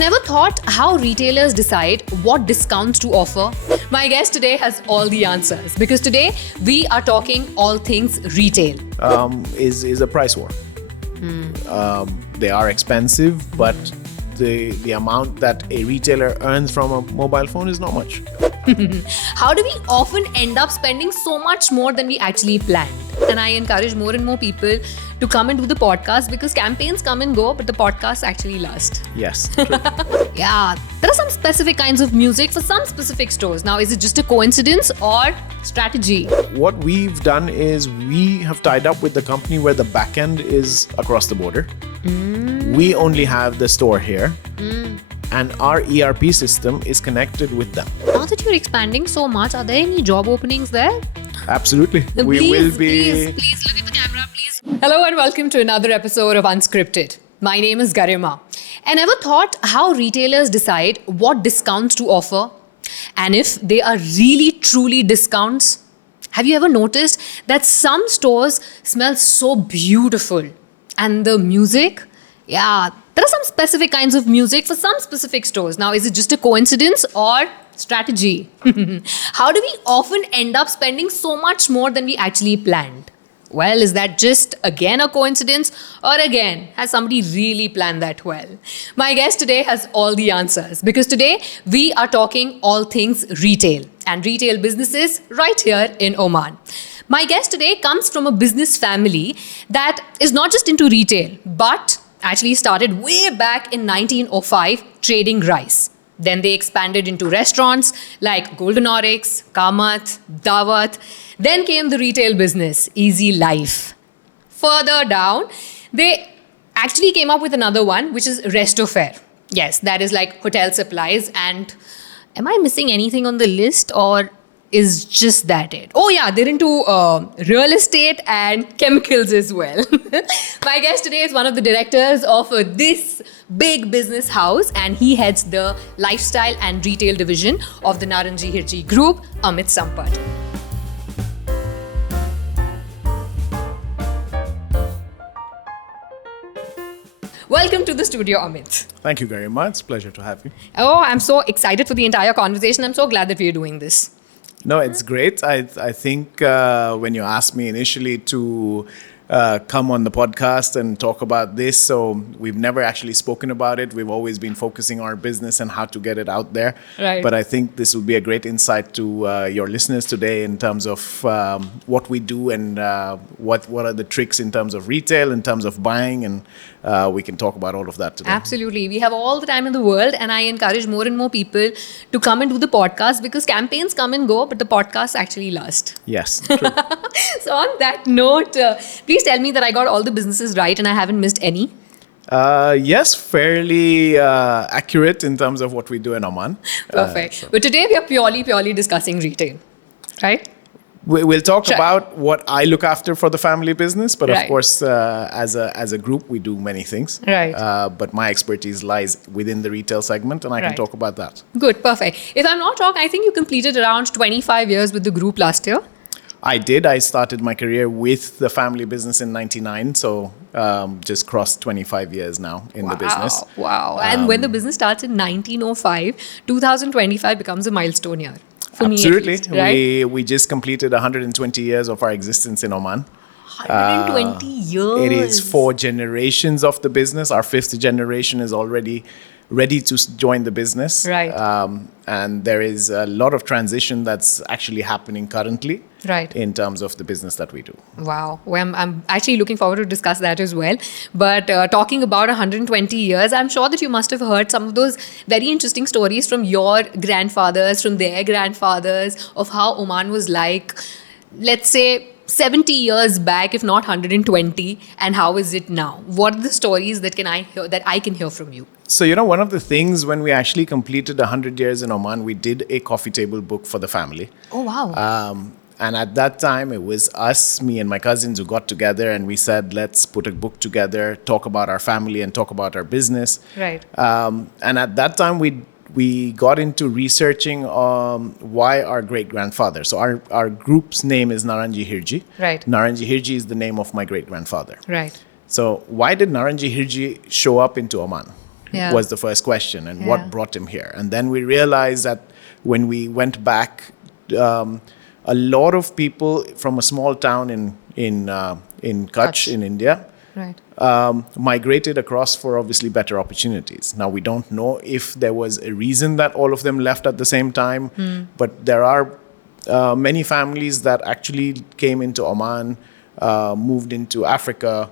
never thought how retailers decide what discounts to offer. My guest today has all the answers because today we are talking all things retail. Is a price war. They are expensive, but the amount that a retailer earns from a mobile phone is not much. How do we often end up spending so much more than we actually planned? And I encourage more and more people to come and do the podcast because campaigns come and go, but the podcasts actually last. Yes, true. Yeah, there are some specific kinds of music for some specific stores. Now, is it just a coincidence or strategy? What we've done is we have tied up with the company where the back end is across the border. We only have the store here. And our ERP system is connected with them. Now that you're expanding so much, are there any job openings there? Absolutely. Please look at the camera, please. Hello and welcome to another episode of Unscripted. My name is Garima. I never thought how retailers decide what discounts to offer and if they are really truly discounts. Have you ever noticed that some stores smell so beautiful and the music? Yeah, there are some specific kinds of music for some specific stores. Now, is it just a coincidence or strategy? How do we often end up spending so much more than we actually planned? Well, is that just again a coincidence or again, has somebody really planned that well? My guest today has all the answers because today we are talking all things retail and retail businesses right here in Oman. My guest today comes from a business family that is not just into retail, but actually started way back in 1905 trading rice. Then they expanded into restaurants like Golden Oryx, Kamat, Dawat. Then came the retail business, Easylife. Further down, they actually came up with another one, which is Restofair. Yes, that is like hotel supplies. And am I missing anything on the list or is just that it? Oh yeah, they're into real estate and chemicals as well. My guest today is one of the directors of this big business house and he heads the lifestyle and retail division of the Naranjee Hirjee Group, Amit Sampat. Welcome to the studio, Amit. Thank you very much. Pleasure to have you. Oh, I'm so excited for the entire conversation. I'm so glad that we're doing this. No, it's great. I think when you asked me initially to come on the podcast and talk about this, so we've never actually spoken about it. We've always been focusing on our business and how to get it out there. Right. But I think this will be a great insight to your listeners today in terms of what we do and what are the tricks in terms of retail, in terms of buying, and we can talk about all of that today. Absolutely. We have all the time in the world and I encourage more and more people to come and do the podcast because campaigns come and go, but the podcasts actually last. Yes, true. So on that note, please tell me that I got all the businesses right and I haven't missed any. Yes, fairly accurate in terms of what we do in Oman. Perfect. But today we are purely discussing retail, right? We'll talk Sure. about what I look after for the family business, but Right. of course, as a group, we do many things. Right. But my expertise lies within the retail segment, and I can Right. talk about that. Good, perfect. If I'm not wrong, I think you completed around 25 years with the group last year. I did. I started my career with the family business in '99, so just crossed 25 years now in the business. Wow. And when the business starts in 1905, 2025 becomes a milestone year. For Absolutely. me at least, right? We just completed 120 years of our existence in Oman. 120 years. It is 4 generations of the business. Our 5th generation is already ready to join the business. Right. And there is a lot of transition that's actually happening currently. Right. In terms of the business that we do. Wow. Well, I'm actually looking forward to discuss that as well. But talking about 120 years, I'm sure that you must have heard some of those very interesting stories from your grandfathers, from their grandfathers, of how Oman was like, let's say, 70 years back, if not 120, and how is it now? What are the stories that I can hear from you? So, one of the things when we actually completed 100 years in Oman, we did a coffee table book for the family. Oh, wow. And at that time, it was us, me and my cousins who got together and we said, let's put a book together, talk about our family and talk about our business. Right. And at that time, we got into researching why our great-grandfather. So our group's name is Naranjee Hirjee. Right. Naranjee Hirjee is the name of my great-grandfather. Right. So why did Naranjee Hirjee show up into Oman? Yeah. was the first question, and what brought him here. And then we realized that when we went back, a lot of people from a small town in Kutch in India Right. migrated across for obviously better opportunities. Now, we don't know if there was a reason that all of them left at the same time, but there are many families that actually came into Oman, moved into Africa.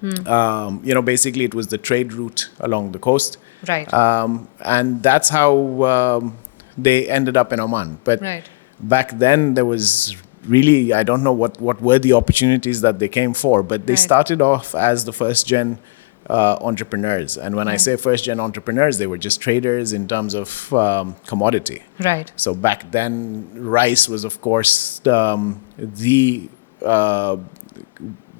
Basically it was the trade route along the coast. Right. And that's how they ended up in Oman. But back then there was really, I don't know what were the opportunities that they came for, but they started off as the first gen entrepreneurs. And when I say first gen entrepreneurs, they were just traders in terms of commodity. Right. So back then, rice was, of course, the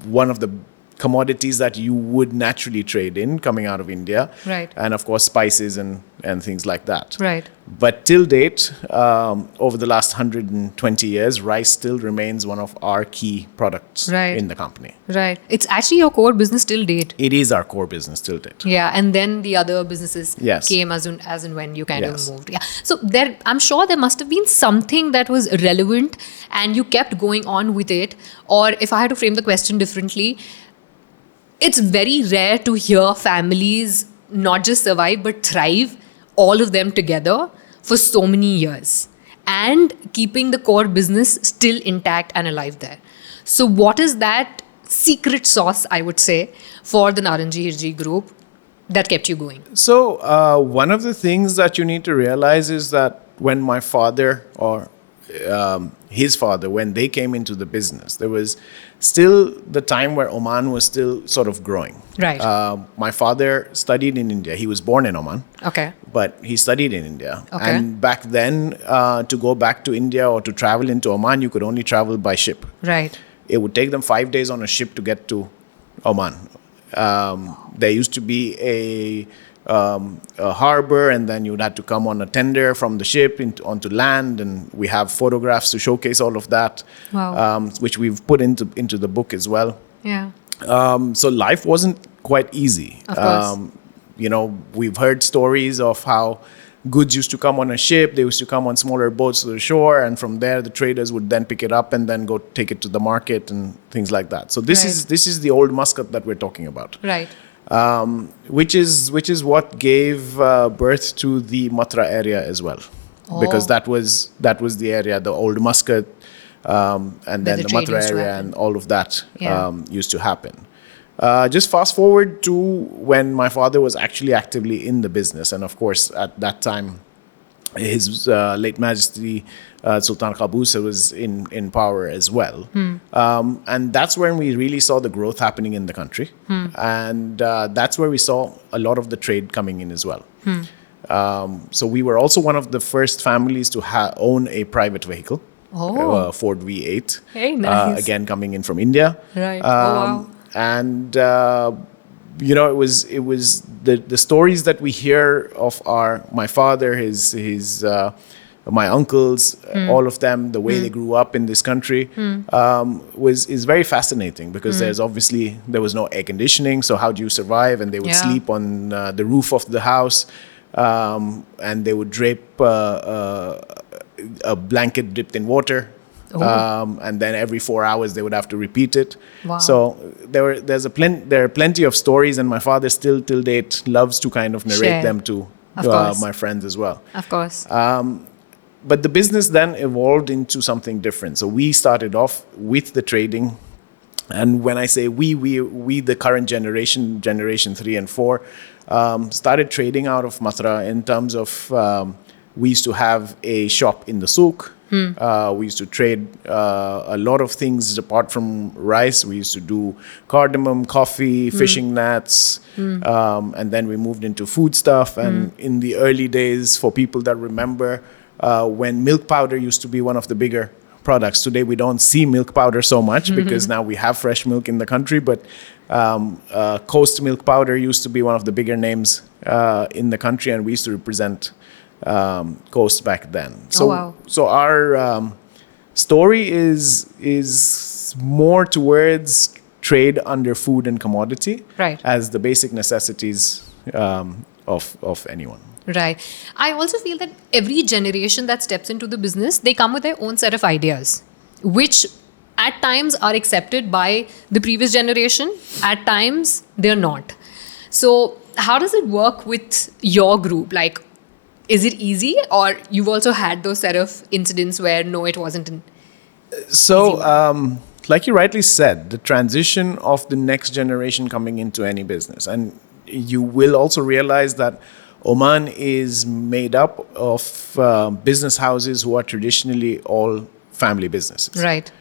one of the commodities that you would naturally trade in coming out of India. Right. And of course, spices and things like that. Right. But till date, over the last 120 years, rice still remains one of our key products in the company. Right. It's actually your core business till date. It is our core business till date. Yeah, and then the other businesses came as and when you kind of moved. Yeah. So I'm sure there must have been something that was relevant and you kept going on with it. Or if I had to frame the question differently, it's very rare to hear families not just survive but thrive, all of them together for so many years and keeping the core business still intact and alive there. So what is that secret sauce, I would say, for the Naranjee Hirjee Group that kept you going? So one of the things that you need to realize is that when my father or his father, when they came into the business, there was still the time where Oman was still sort of growing. Right. My father studied in India. He was born in Oman. Okay. But he studied in India. Okay. And back then, to go back to India or to travel into Oman, you could only travel by ship. Right. It would take them 5 days on a ship to get to Oman. There used to be a harbor, and then you'd have to come on a tender from the ship onto land, and we have photographs to showcase all of that, which we've put into the book as well. Yeah. So life wasn't quite easy. Of course. We've heard stories of how goods used to come on a ship. They used to come on smaller boats to the shore, and from there the traders would then pick it up and then go take it to the market and things like that. So this is the old Muscat that we're talking about. Right. Which is what gave birth to the Matra area as well, because that was the area, the old Muscat, and then the Matra area and all of that used to happen. Just fast forward to when my father was actually actively in the business, and of course at that time, His late Majesty Sultan Qaboos was in power as well. And that's when we really saw the growth happening in the country. And that's where we saw a lot of the trade coming in as well. So we were also one of the first families to own a private vehicle, Ford V8. Hey, nice. Again, coming in from India. Right. Wow. And it was the stories that we hear of my father, my uncles, all of them, the way they grew up in this country, is very fascinating, because there was no air conditioning, so how do you survive? And they would sleep on the roof of the house, and they would drape a blanket dipped in water. And then every 4 hours they would have to repeat it. Wow. So there are plenty of stories, and my father still till date loves to kind of narrate them to my friends as well. Of course. But the business then evolved into something different. So we started off with the trading, and when I say we the current generation 3 and 4, started trading out of Matra in terms of we used to have a shop in the souk. We used to trade a lot of things apart from rice. We used to do cardamom, coffee, fishing nets, and then we moved into food stuff. And in the early days, for people that remember, when milk powder used to be one of the bigger products. Today we don't see milk powder so much because now we have fresh milk in the country, but Coast milk powder used to be one of the bigger names in the country, and we used to represent Coast back then. So our story is more towards trade under food and commodity, right, as the basic necessities of anyone. Right. I also feel that every generation that steps into the business, they come with their own set of ideas, which at times are accepted by the previous generation, at times they're not. So, how does it work with your group? Like, is it easy, or you've also had those set of incidents where no, it wasn't an So, like you rightly said, the transition of the next generation coming into any business, and you will also realize that Oman is made up of business houses who are traditionally all family businesses. right?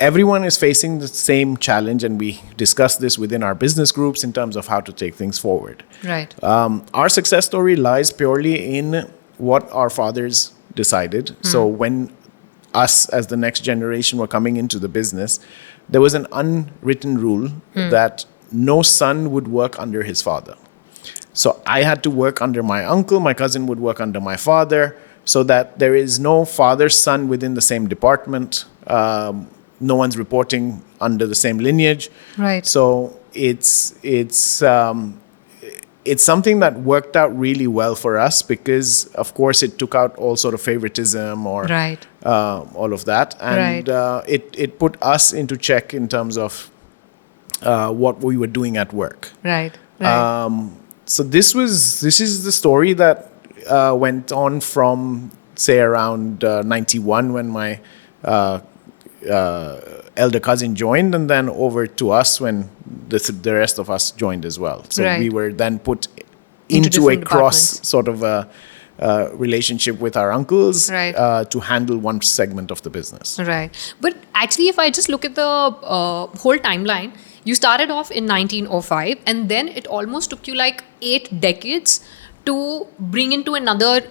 Everyone is facing the same challenge, and we discuss this within our business groups in terms of how to take things forward. Right. Our success story lies purely in what our fathers decided. So when us as the next generation were coming into the business, there was an unwritten rule that no son would work under his father. So I had to work under my uncle, my cousin would work under my father, so that there is no father-son within the same department. No one's reporting under the same lineage. Right. So it's something that worked out really well for us because, of course, it took out all sort of favoritism or Right. all of that, and it put us into check in terms of what we were doing at work. Right. Right. So this is the story that went on from say around 91 when my elder cousin joined, and then over to us when the rest of us joined as well. So Right. we were then put Into into a different cross departments. sort of a relationship with our uncles Right. to handle one segment of the business. Right. But actually, if I just look at the whole timeline, you started off in 1905, and then it almost took you like 8 decades to bring into another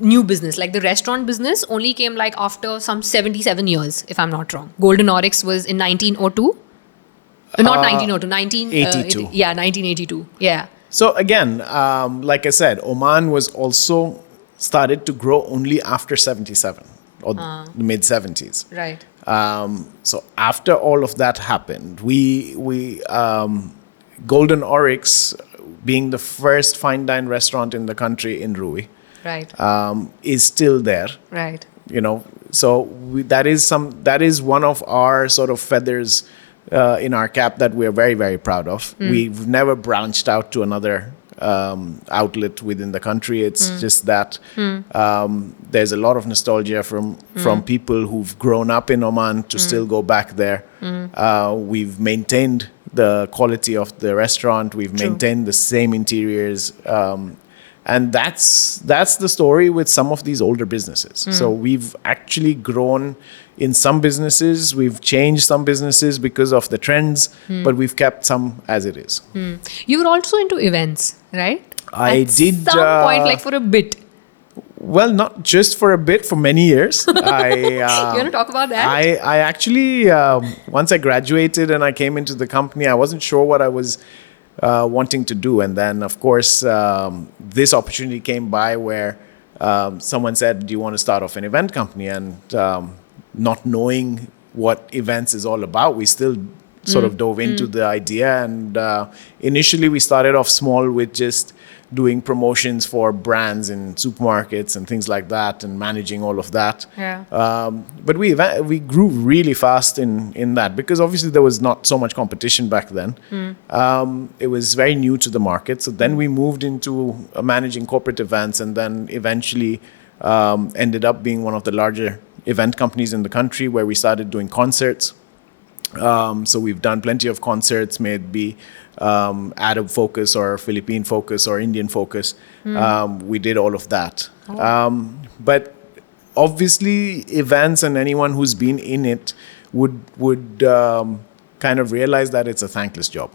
new business. Like the restaurant business only came like after some 77 years, if I'm not wrong. Golden Oryx was in 1902. Not 1902, 82. Yeah, 1982. Yeah. So again, like I said, Oman was also started to grow only after 77 or the mid 70s. Right. So after all of that happened, we Golden Oryx, being the first fine dine restaurant in the country in Rui, Right. is still there. Right. You know, so that is one of our sort of feathers in our cap that we're very, very proud of. We've never branched out to another outlet within the country. It's just that there's a lot of nostalgia from people who've grown up in Oman to still go back there. We've maintained the quality of the restaurant. We've maintained the same interiors. And that's the story with some of these older businesses. So we've actually grown in some businesses. We've changed some businesses because of the trends, but we've kept some as it is. You were also into events, right? I did. At some point, like for a bit. Well, not just for a bit, for many years. You want to talk about that? I actually, once I graduated and I came into the company, I wasn't sure what I was wanting to do. And then, of course, this opportunity came by where someone said, do you want to start off an event company? And not knowing what events is all about, we still sort of dove into the idea. And initially, we started off small with just doing promotions for brands in supermarkets and things like that, and managing all of that. Yeah. But we grew really fast in that because obviously there was not so much competition back then. It was very new to the market. So then we moved into managing corporate events, and then eventually ended up being one of the larger event companies in the country, where we started doing concerts. So we've done plenty of concerts, may it be Arab focus or Philippine focus or Indian focus. We did all of that. But obviously events, and anyone who's been in it would kind of realize that it's a thankless job.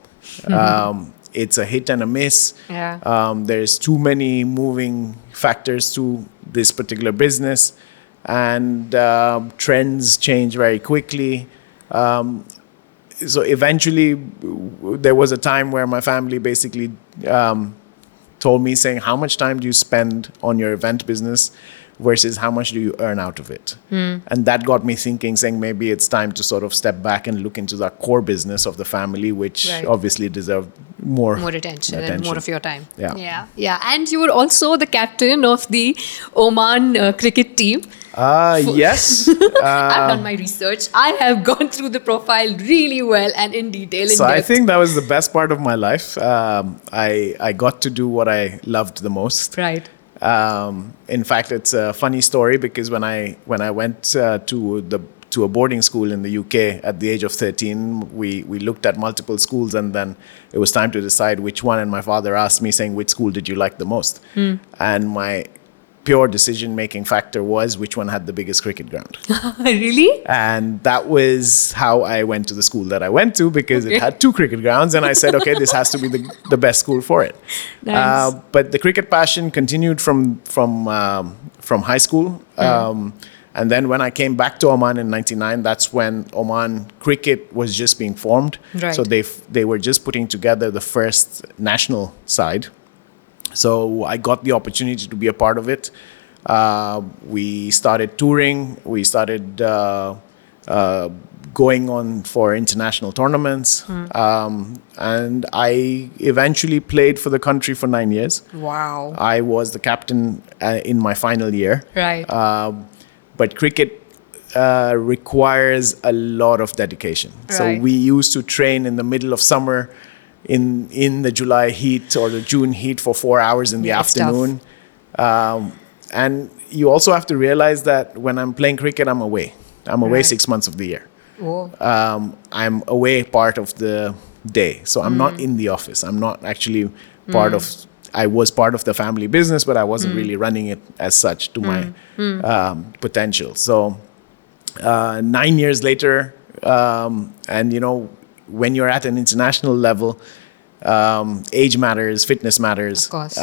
It's a hit and a miss. Yeah. There's too many moving factors to this particular business, and trends change very quickly. So eventually, there was a time where my family basically told me, saying, how much time do you spend on your event business versus how much do you earn out of it. And that got me thinking, saying maybe it's time to sort of step back and look into the core business of the family, which obviously deserved more attention and more of your time. Yeah. And you were also the captain of the Oman cricket team. Yes. I've done my research. I have gone through the profile really well and in detail. So I think that was the best part of my life. I got to do what I loved the most. Right. In fact, it's a funny story because when I went to a boarding school in the UK at the age of 13, we looked at multiple schools, and then it was time to decide which one. And my father asked me, saying, "Which school did you like the most?" And my pure decision-making factor was which one had the biggest cricket ground. Really? And that was how I went to the school that I went to, because it had 2 cricket grounds. And I said, okay, this has to be the best school for it. Nice. But the cricket passion continued from high school. And then when I came back to Oman in 99, that's when Oman cricket was just being formed. Right. So they were just putting together the first national side. So I got the opportunity to be a part of it. We started touring. We started going on for international tournaments. And I eventually played for the country for 9 years. Wow. I was the captain in my final year. Right. But cricket requires a lot of dedication. Right. So we used to train in the middle of summer in the July heat or the June heat for 4 hours in the afternoon. And you also have to realize that when I'm playing cricket, I'm away. I'm away 6 months of the year. Whoa. I'm away part of the day. So I'm not in the office. I'm not actually part of... I was part of the family business, but I wasn't really running it as such to my potential. So 9 years later, and you know, when you're at an international level, age matters, fitness matters. Of course.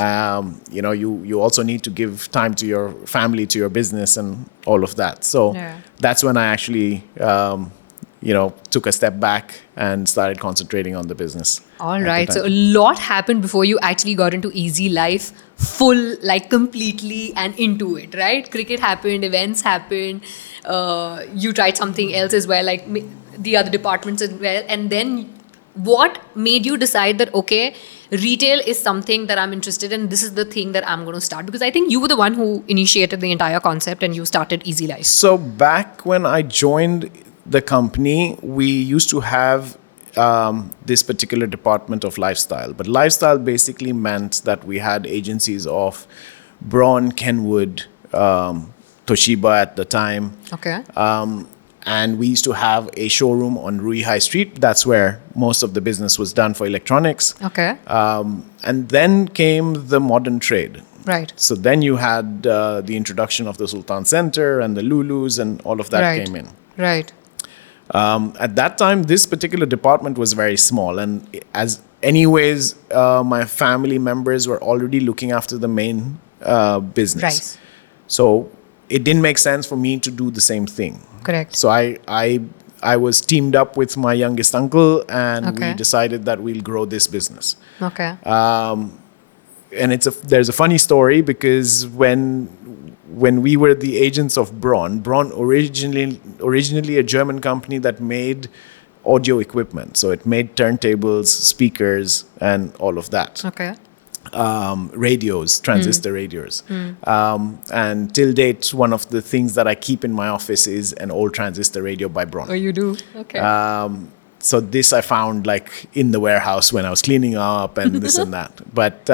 You know, you also need to give time to your family, to your business, and all of that. So that's when I actually, you know, took a step back and started concentrating on the business. All right. So a lot happened before you actually got into Easy Life full, like completely and into it, right? Cricket happened, events happened. You tried something else as well, like the other departments as well. And then what made you decide that, okay, retail is something that I'm interested in. This is the thing that I'm going to start? Because I think you were the one who initiated the entire concept and you started Easy Life. So back when I joined the company, we used to have this particular department of lifestyle. But lifestyle basically meant that we had agencies of Braun, Kenwood, Toshiba at the time. Okay. And we used to have a showroom on Rui High Street. That's where most of the business was done for electronics. Okay. And then came the modern trade. Right. So then you had the introduction of the Sultan Center and the Lulus, and all of that came in. Right. At that time, this particular department was very small. And as anyways, my family members were already looking after the main business. Right. So it didn't make sense for me to do the same thing. Correct. So I was teamed up with my youngest uncle, and we decided that we'll grow this business. Okay. And there's a funny story, because when we were the agents of Braun originally a German company that made audio equipment. So it made turntables, speakers, and all of that. Okay. Radios, transistor radios. And till date, one of the things that I keep in my office is an old transistor radio by Braun. Oh, you do? Okay. So this I found like in the warehouse when I was cleaning up and this and that. But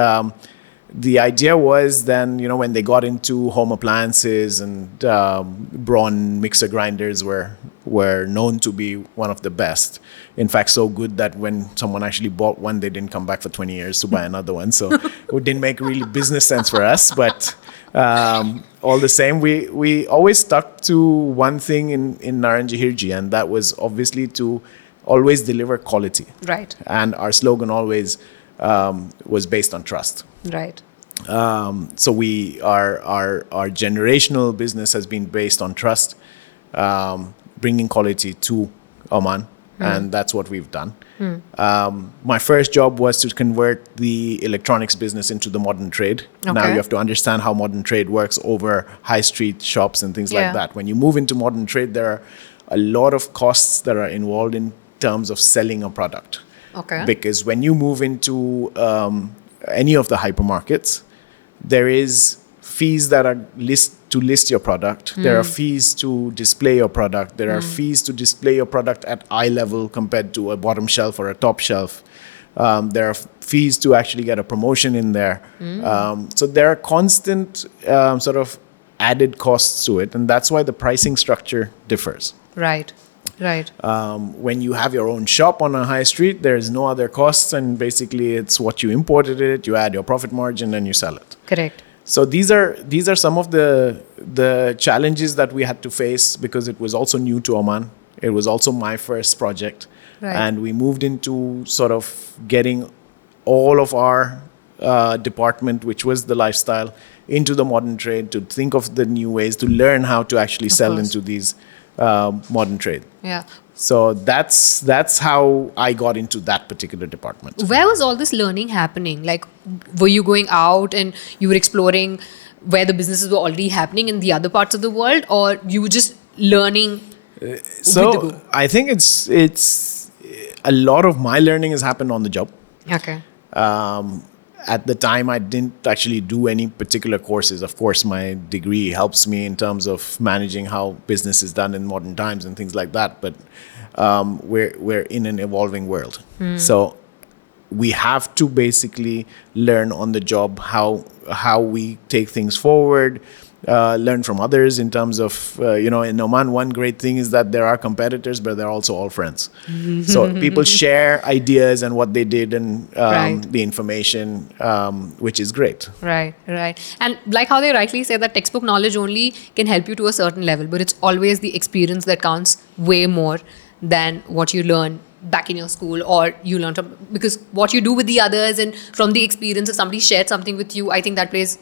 the idea was then, you know, when they got into home appliances, and Braun mixer grinders were known to be one of the best. In fact, so good that when someone actually bought one, they didn't come back for 20 years to buy another one. So it didn't make really business sense for us. But all the same, we always stuck to one thing in Naranjee Hirjee, and that was obviously to always deliver quality. Right. And our slogan always was based on trust. Right. So our generational business has been based on trust, bringing quality to Oman, and that's what we've done. My first job was to convert the electronics business into the modern trade. Now Okay. you have to understand how modern trade works over high street shops and things like Yeah. that. When you move into modern trade, there are a lot of costs that are involved in terms of selling a product. Okay. Because when you move into any of the hypermarkets, there is fees that are to list your product. There are fees to display your product. There are fees to display your product at eye level compared to a bottom shelf or a top shelf. There are fees to actually get a promotion in there. So there are constant sort of added costs to it, and that's why the pricing structure differs. Right. Right. When you have your own shop on a high street, there's no other costs, and basically it's what you imported it, you add your profit margin, and you sell it. Correct. So these are some of the challenges that we had to face because it was also new to Oman. It was also my first project, Right. and we moved into sort of getting all of our department, which was the lifestyle, into the modern trade, to think of the new ways, to learn how to actually sell course. into these modern trade. Yeah. So that's how I got into that particular department. Where was all this learning happening? Like, were you going out and you were exploring where the businesses were already happening in the other parts of the world, or you were just learning? with the So go? I think it's a lot of my learning has happened on the job. Okay. At the time, I didn't actually do any particular courses. Of course, my degree helps me in terms of managing how business is done in modern times and things like that. But we're in an evolving world, so we have to basically learn on the job how we take things forward. Learn from others in terms of, in Oman, one great thing is that there are competitors, but they're also all friends. So people share ideas and what they did and Right. the information, which is great. Right, right. And like how they rightly say that textbook knowledge only can help you to a certain level, but it's always the experience that counts way more than what you learn back in your school or you learn from, because what you do with the others and from the experience, if somebody shared something with you, I think that plays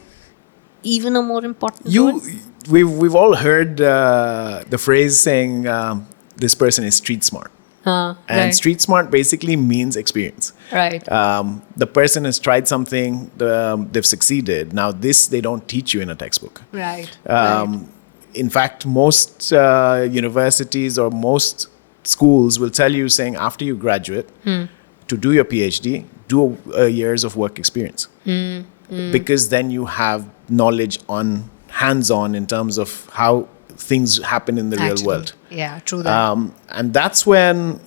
even a more important role. We've all heard the phrase saying this person is street smart. And right. street smart basically means experience. Right. The person has tried something, they've succeeded. Now this, they don't teach you in a textbook. Right. In fact, most universities or most schools will tell you saying after you graduate, to do your PhD, do years of work experience. Because then you have knowledge on hands-on in terms of how things happen in the real Actually, world. Yeah, true that. And that's when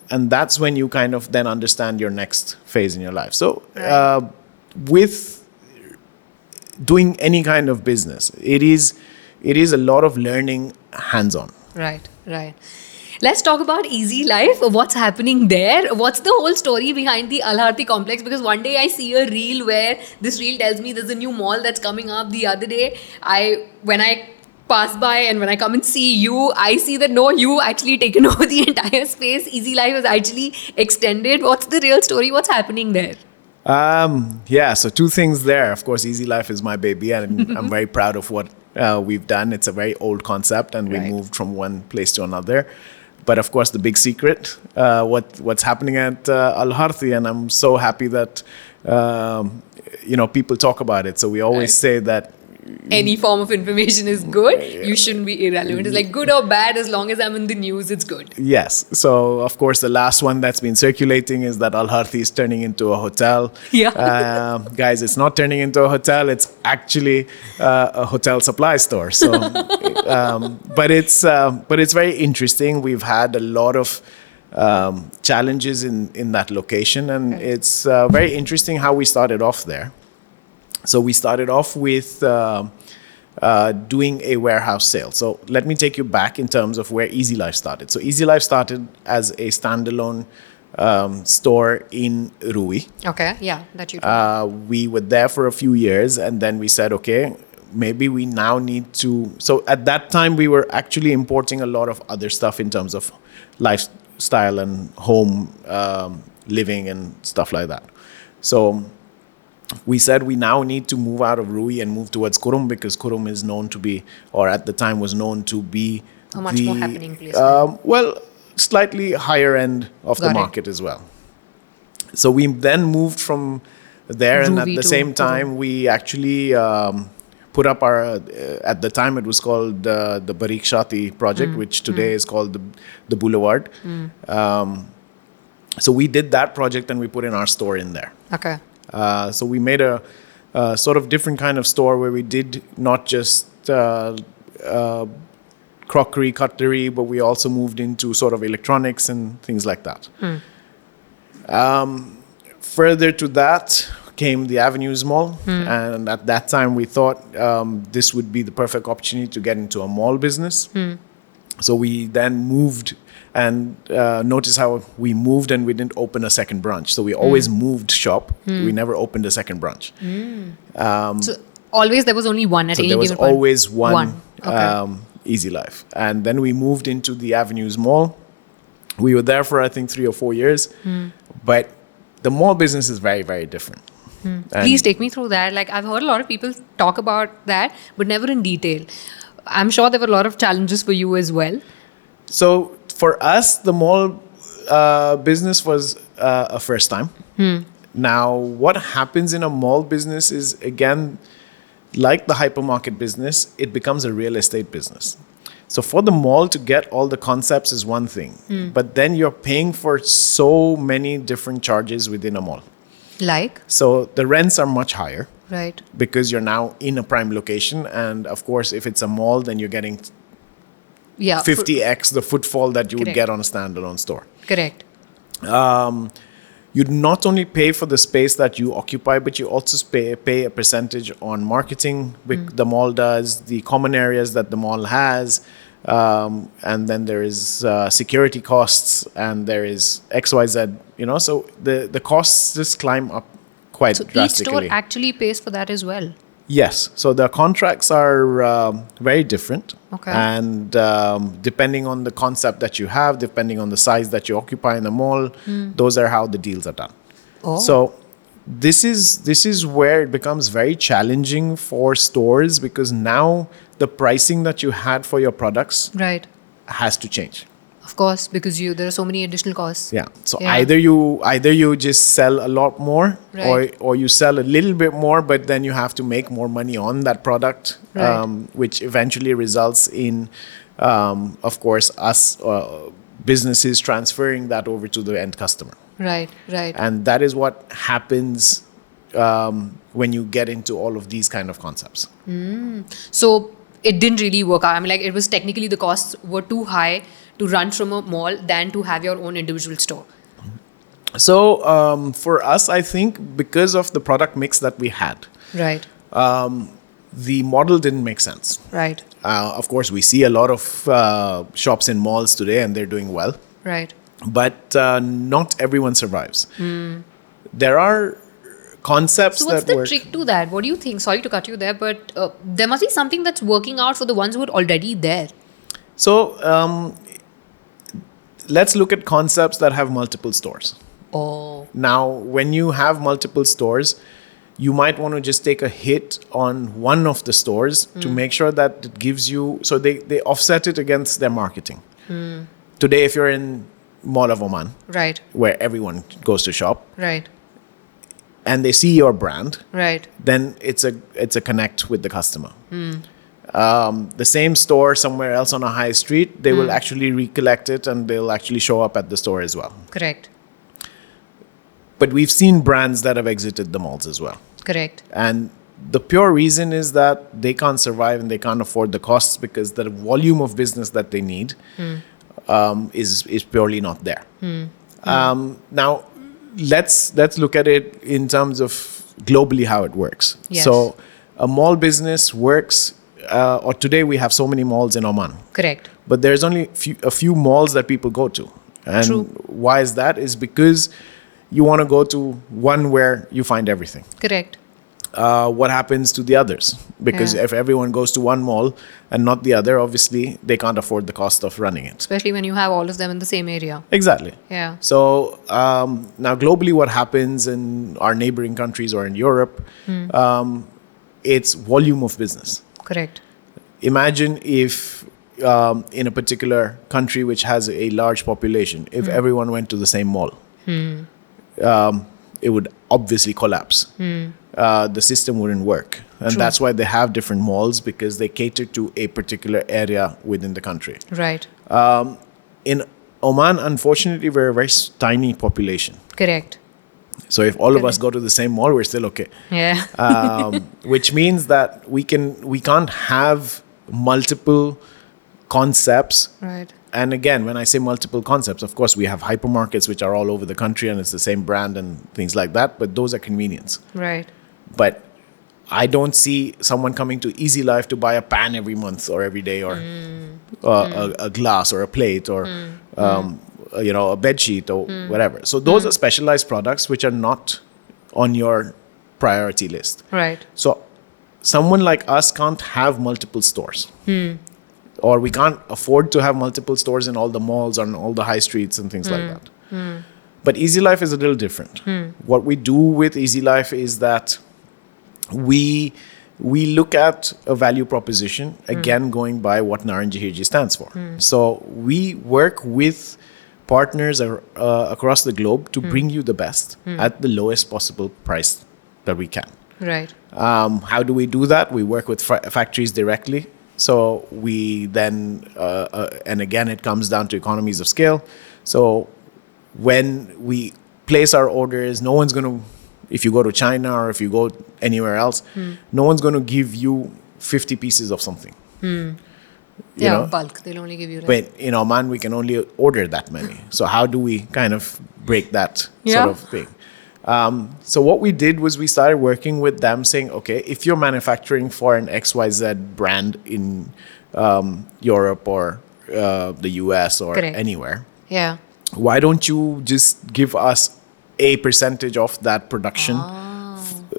you kind of then understand your next phase in your life. So with doing any kind of business, it is a lot of learning hands-on. Right, right. Let's talk about Easylife. What's happening there? What's the whole story behind the Harthy complex? Because one day I see a reel where this reel tells me there's a new mall that's coming up. The other day, when I pass by and when I come and see you, I see that no, you actually taken over the entire space. Easylife is actually extended. What's the real story? What's happening there? So two things there. Of course, Easylife is my baby, and I'm very proud of what we've done. It's a very old concept, and we Right. moved from one place to another. But of course, the big secret, what's happening at Harthy, and I'm so happy that people talk about it. So we always say that Any form of information is good. You shouldn't be irrelevant. It's like good or bad, as long as I'm in the news, it's good. yes. So of course, the last one that's been circulating is that Harthy is turning into a hotel. Yeah. Guys, it's not turning into a hotel. It's actually a hotel supply store. So, but it's very interesting. We've had a lot of challenges in that location, and it's very interesting how we started off there. So we started off with doing a warehouse sale. So let me take you back in terms of where Easylife started. So Easylife started as a standalone store in Rui. Okay, yeah, that you do. We were there for a few years, and then we said, okay, maybe we now need to. So at that time, we were actually importing a lot of other stuff in terms of lifestyle and home living and stuff like that. So we said we now need to move out of Rui and move towards Kurum, because Kurum is known to be, or at the time was known to be, A much more happening place. slightly higher end of Got the it. market as well. So we then moved from there, and at Ruby the to same Oman. time, we actually put up our. At the time, it was called the Barikshati project, which today is called the Boulevard. So we did that project, and we put in our store in there. Okay. So we made a sort of different kind of store where we did not just crockery, cutlery, but we also moved into sort of electronics and things like that. Further to that came the Avenues Mall. And at that time, we thought this would be the perfect opportunity to get into a mall business. So we then moved and notice how we moved and we didn't open a second branch. So we always moved shop. We never opened a second branch. So always there was only one at So any there was given point. always one Okay. Easylife. And then we moved into the Avenues Mall. We were there for, I think, 3 or 4 years. But the mall business is very, very different. And Please take me through that. Like, I've heard a lot of people talk about that, but never in detail. I'm sure there were a lot of challenges for you as well. So for us, the mall business was a first time. Now, what happens in a mall business is, again, like the hypermarket business, it becomes a real estate business. So for the mall to get all the concepts is one thing, but then you're paying for so many different charges within a mall. Like? So the rents are much higher Right. because you're now in a prime location. And of course, if it's a mall, then you're getting Yeah. 50x the footfall that you would Correct. get on a standalone store. Correct. You'd not only pay for the space that you occupy, but you also pay a percentage on marketing, which the mall does, the common areas that the mall has, and then there is security costs, and there is XYZ, so the costs just climb up quite So each drastically. store actually pays for that as well. Yes. So the contracts are very different. Okay. And depending on the concept that you have, depending on the size that you occupy in the mall, those are how the deals are done. Oh. So this is where it becomes very challenging for stores, because now the pricing that you had for your products Right. has to change. Of course, because there are so many additional costs. Yeah. So Yeah. either you just sell a lot more, Right. or you sell a little bit more, but then you have to make more money on that product, Right. which eventually results in, of course, us businesses transferring that over to the end customer. Right. Right. And that is what happens when you get into all of these kind of concepts. So it didn't really work out. I mean, like, it was technically the costs were too high to run from a mall than to have your own individual store. So for us, I think because of the product mix that we had, Right. the model didn't make sense. Right. Of course, we see a lot of shops in malls today, and they're doing well. Right. But not everyone survives. There are concepts So what's that the work. trick to that? What do you think? Sorry to cut you there, but there must be something that's working out for the ones who are already there. So let's look at concepts that have multiple stores. Oh. Now, when you have multiple stores, you might want to just take a hit on one of the stores to make sure that it gives you, so they offset it against their marketing. Today, if you're in Mall of Oman, Right. where everyone goes to shop, Right. and they see your brand, Right. then it's a connect with the customer. The same store somewhere else on a high street, they will actually recollect it, and they'll actually show up at the store as well. Correct. But we've seen brands that have exited the malls as well. Correct. And the pure reason is that they can't survive and they can't afford the costs, because the volume of business that they need is purely not there. Now, let's look at it in terms of globally how it works. Yes. So a mall business works, or today we have so many malls in Oman, Correct. but there's only a few malls that people go to. And True. why is that? Is because you want to go to one where you find everything. Correct. What happens to the others? Because Yeah. if everyone goes to one mall and not the other, obviously they can't afford the cost of running it. Especially when you have all of them in the same area. Exactly. Yeah. So now globally, what happens in our neighboring countries or in Europe, it's volume of business. Correct. Imagine if in a particular country which has a large population, if everyone went to the same mall. it would obviously collapse. The system wouldn't work. And True. that's why they have different malls, because they cater to a particular area within the country. Right. In Oman, unfortunately, we're a very tiny population. Correct. So if all of us go to the same mall, we're still okay. Yeah. Which means that we can't have multiple concepts. Right. And again, when I say multiple concepts, of course, we have hypermarkets which are all over the country and it's the same brand and things like that. But those are convenience. Right. But I don't see someone coming to Easylife to buy a pan every month or every day, or a glass or a plate, or a bed sheet or whatever. So those are specialized products which are not on your priority list. Right. So someone like us can't have multiple stores. Or we can't afford to have multiple stores in all the malls and all the high streets and things like that. But Easylife is a little different. What we do with Easylife is that we look at a value proposition, again, going by what Naranjee Hirjee stands for. So we work with partners across the globe to bring you the best at the lowest possible price that we can. Right. How do we do that? We work with factories directly. So we then, and again, it comes down to economies of scale. So when we place our orders, no one's going to, if you go to China or if you go anywhere else, no one's going to give you 50 pieces of something. You know? Bulk. They'll only give you that. But in Oman, we can only order that many. So how do we kind of break that sort of thing? So what we did was we started working with them saying, okay, if you're manufacturing for an XYZ brand in Europe or the US or anywhere, why don't you just give us a percentage of that production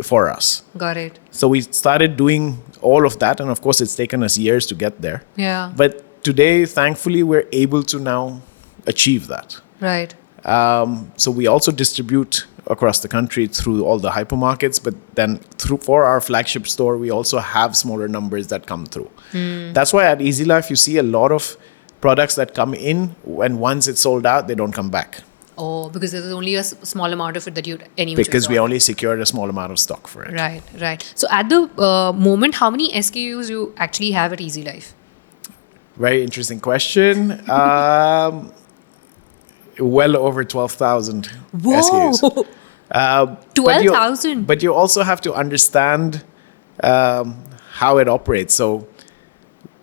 for us? Got it. So we started doing all of that. And of course, it's taken us years to get there. Yeah. But today, thankfully, we're able to now achieve that. Right. So we also distribute across the country through all the hypermarkets, but then for our flagship store, we also have smaller numbers that come through. That's why at Easylife, you see a lot of products that come in, and once it's sold out, they don't come back. Oh, because there's only a small amount of it that you anyway. Because we only secured a small amount of stock for it. Right, right. So at the moment, how many SKUs you actually have at Easylife? Very interesting question. Well over 12,000 SKUs. 12,000? But you also have to understand how it operates. So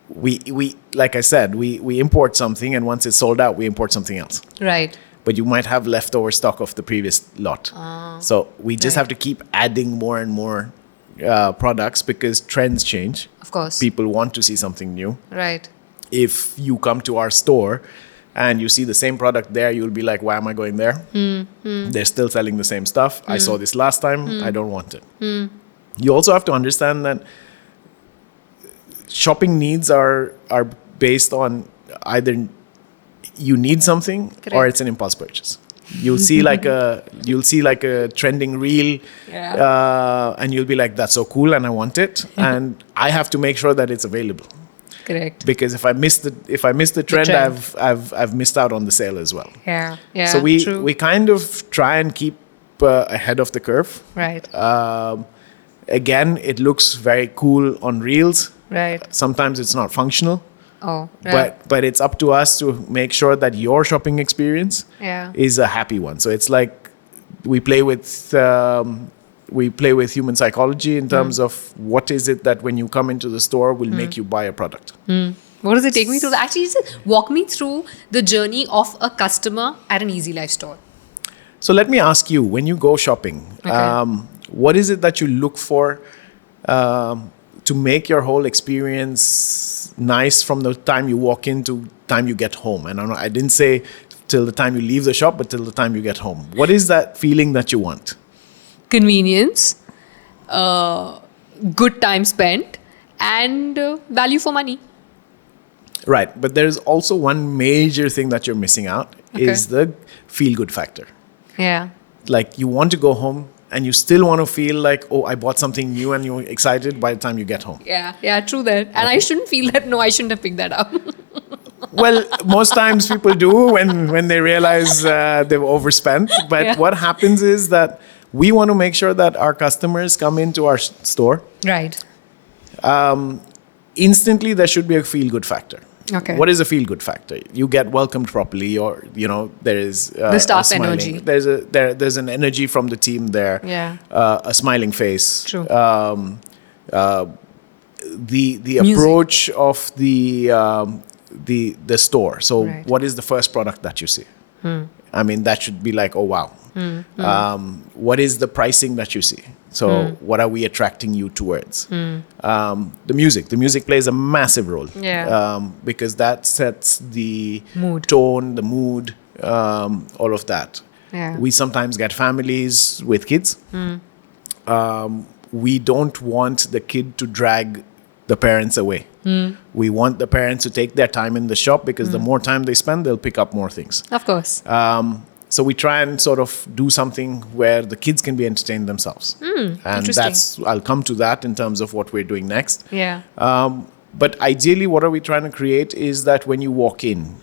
we like I said, we import something, and once it's sold out, we import something else. Right. But you might have leftover stock of the previous lot. So we just have to keep adding more and more products because trends change. Of course. People want to see something new. Right. If you come to our store and you see the same product there, you'll be like, why am I going there? They're still selling the same stuff. I saw this last time. I don't want it. You also have to understand that shopping needs are based on either you need something or it's an impulse purchase. You'll see like a trending reel, and you'll be like, that's so cool and I want it. And I have to make sure that it's available. Correct. Because if I miss the trend, I've missed out on the sale as well. Yeah. Yeah. So we true. we kind of try and keep ahead of the curve. Right. Again, it looks very cool on reels. Right. Sometimes it's not functional. Oh. Right. But it's up to us to make sure that your shopping experience is a happy one. So it's like we play with human psychology in terms of what is it that when you come into the store will make you buy a product. What does it take me through? Actually, just walk me through the journey of a customer at an Easylife store. So let me ask you, when you go shopping, what is it that you look for to make your whole experience nice from the time you walk in to time you get home? And I didn't say till the time you leave the shop, but till the time you get home. What is that feeling that you want? Convenience, good time spent, and value for money. Right. But there's also one major thing that you're missing out is the feel-good factor. Yeah. Like you want to go home and you still want to feel like, oh, I bought something new, and you're excited by the time you get home. Yeah, true that. And I shouldn't feel that, no, I shouldn't have picked that up. Well, most times people do when they realize they've overspent. But what happens is that we want to make sure that our customers come into our store. Right. Instantly, there should be a feel-good factor. Okay. What is a feel-good factor? You get welcomed properly, or there is the staff a smiling. energy. There's an energy from the team there. Yeah. A smiling face. True. The approach of the store. So, Right. what is the first product that you see? I mean, that should be like, oh wow. What is the pricing that you see? So, what are we attracting you towards? The music plays a massive role. Yeah. Because that sets the Mood. tone, the mood, all of that. Yeah. We sometimes get families with kids. We don't want the kid to drag the parents away. We want the parents to take their time in the shop, because the more time they spend, they'll pick up more things. Of course. So we try and sort of do something where the kids can be entertained themselves. And Interesting. I'll come to that in terms of what we're doing next. Yeah. But ideally, what are we trying to create is that when you walk in,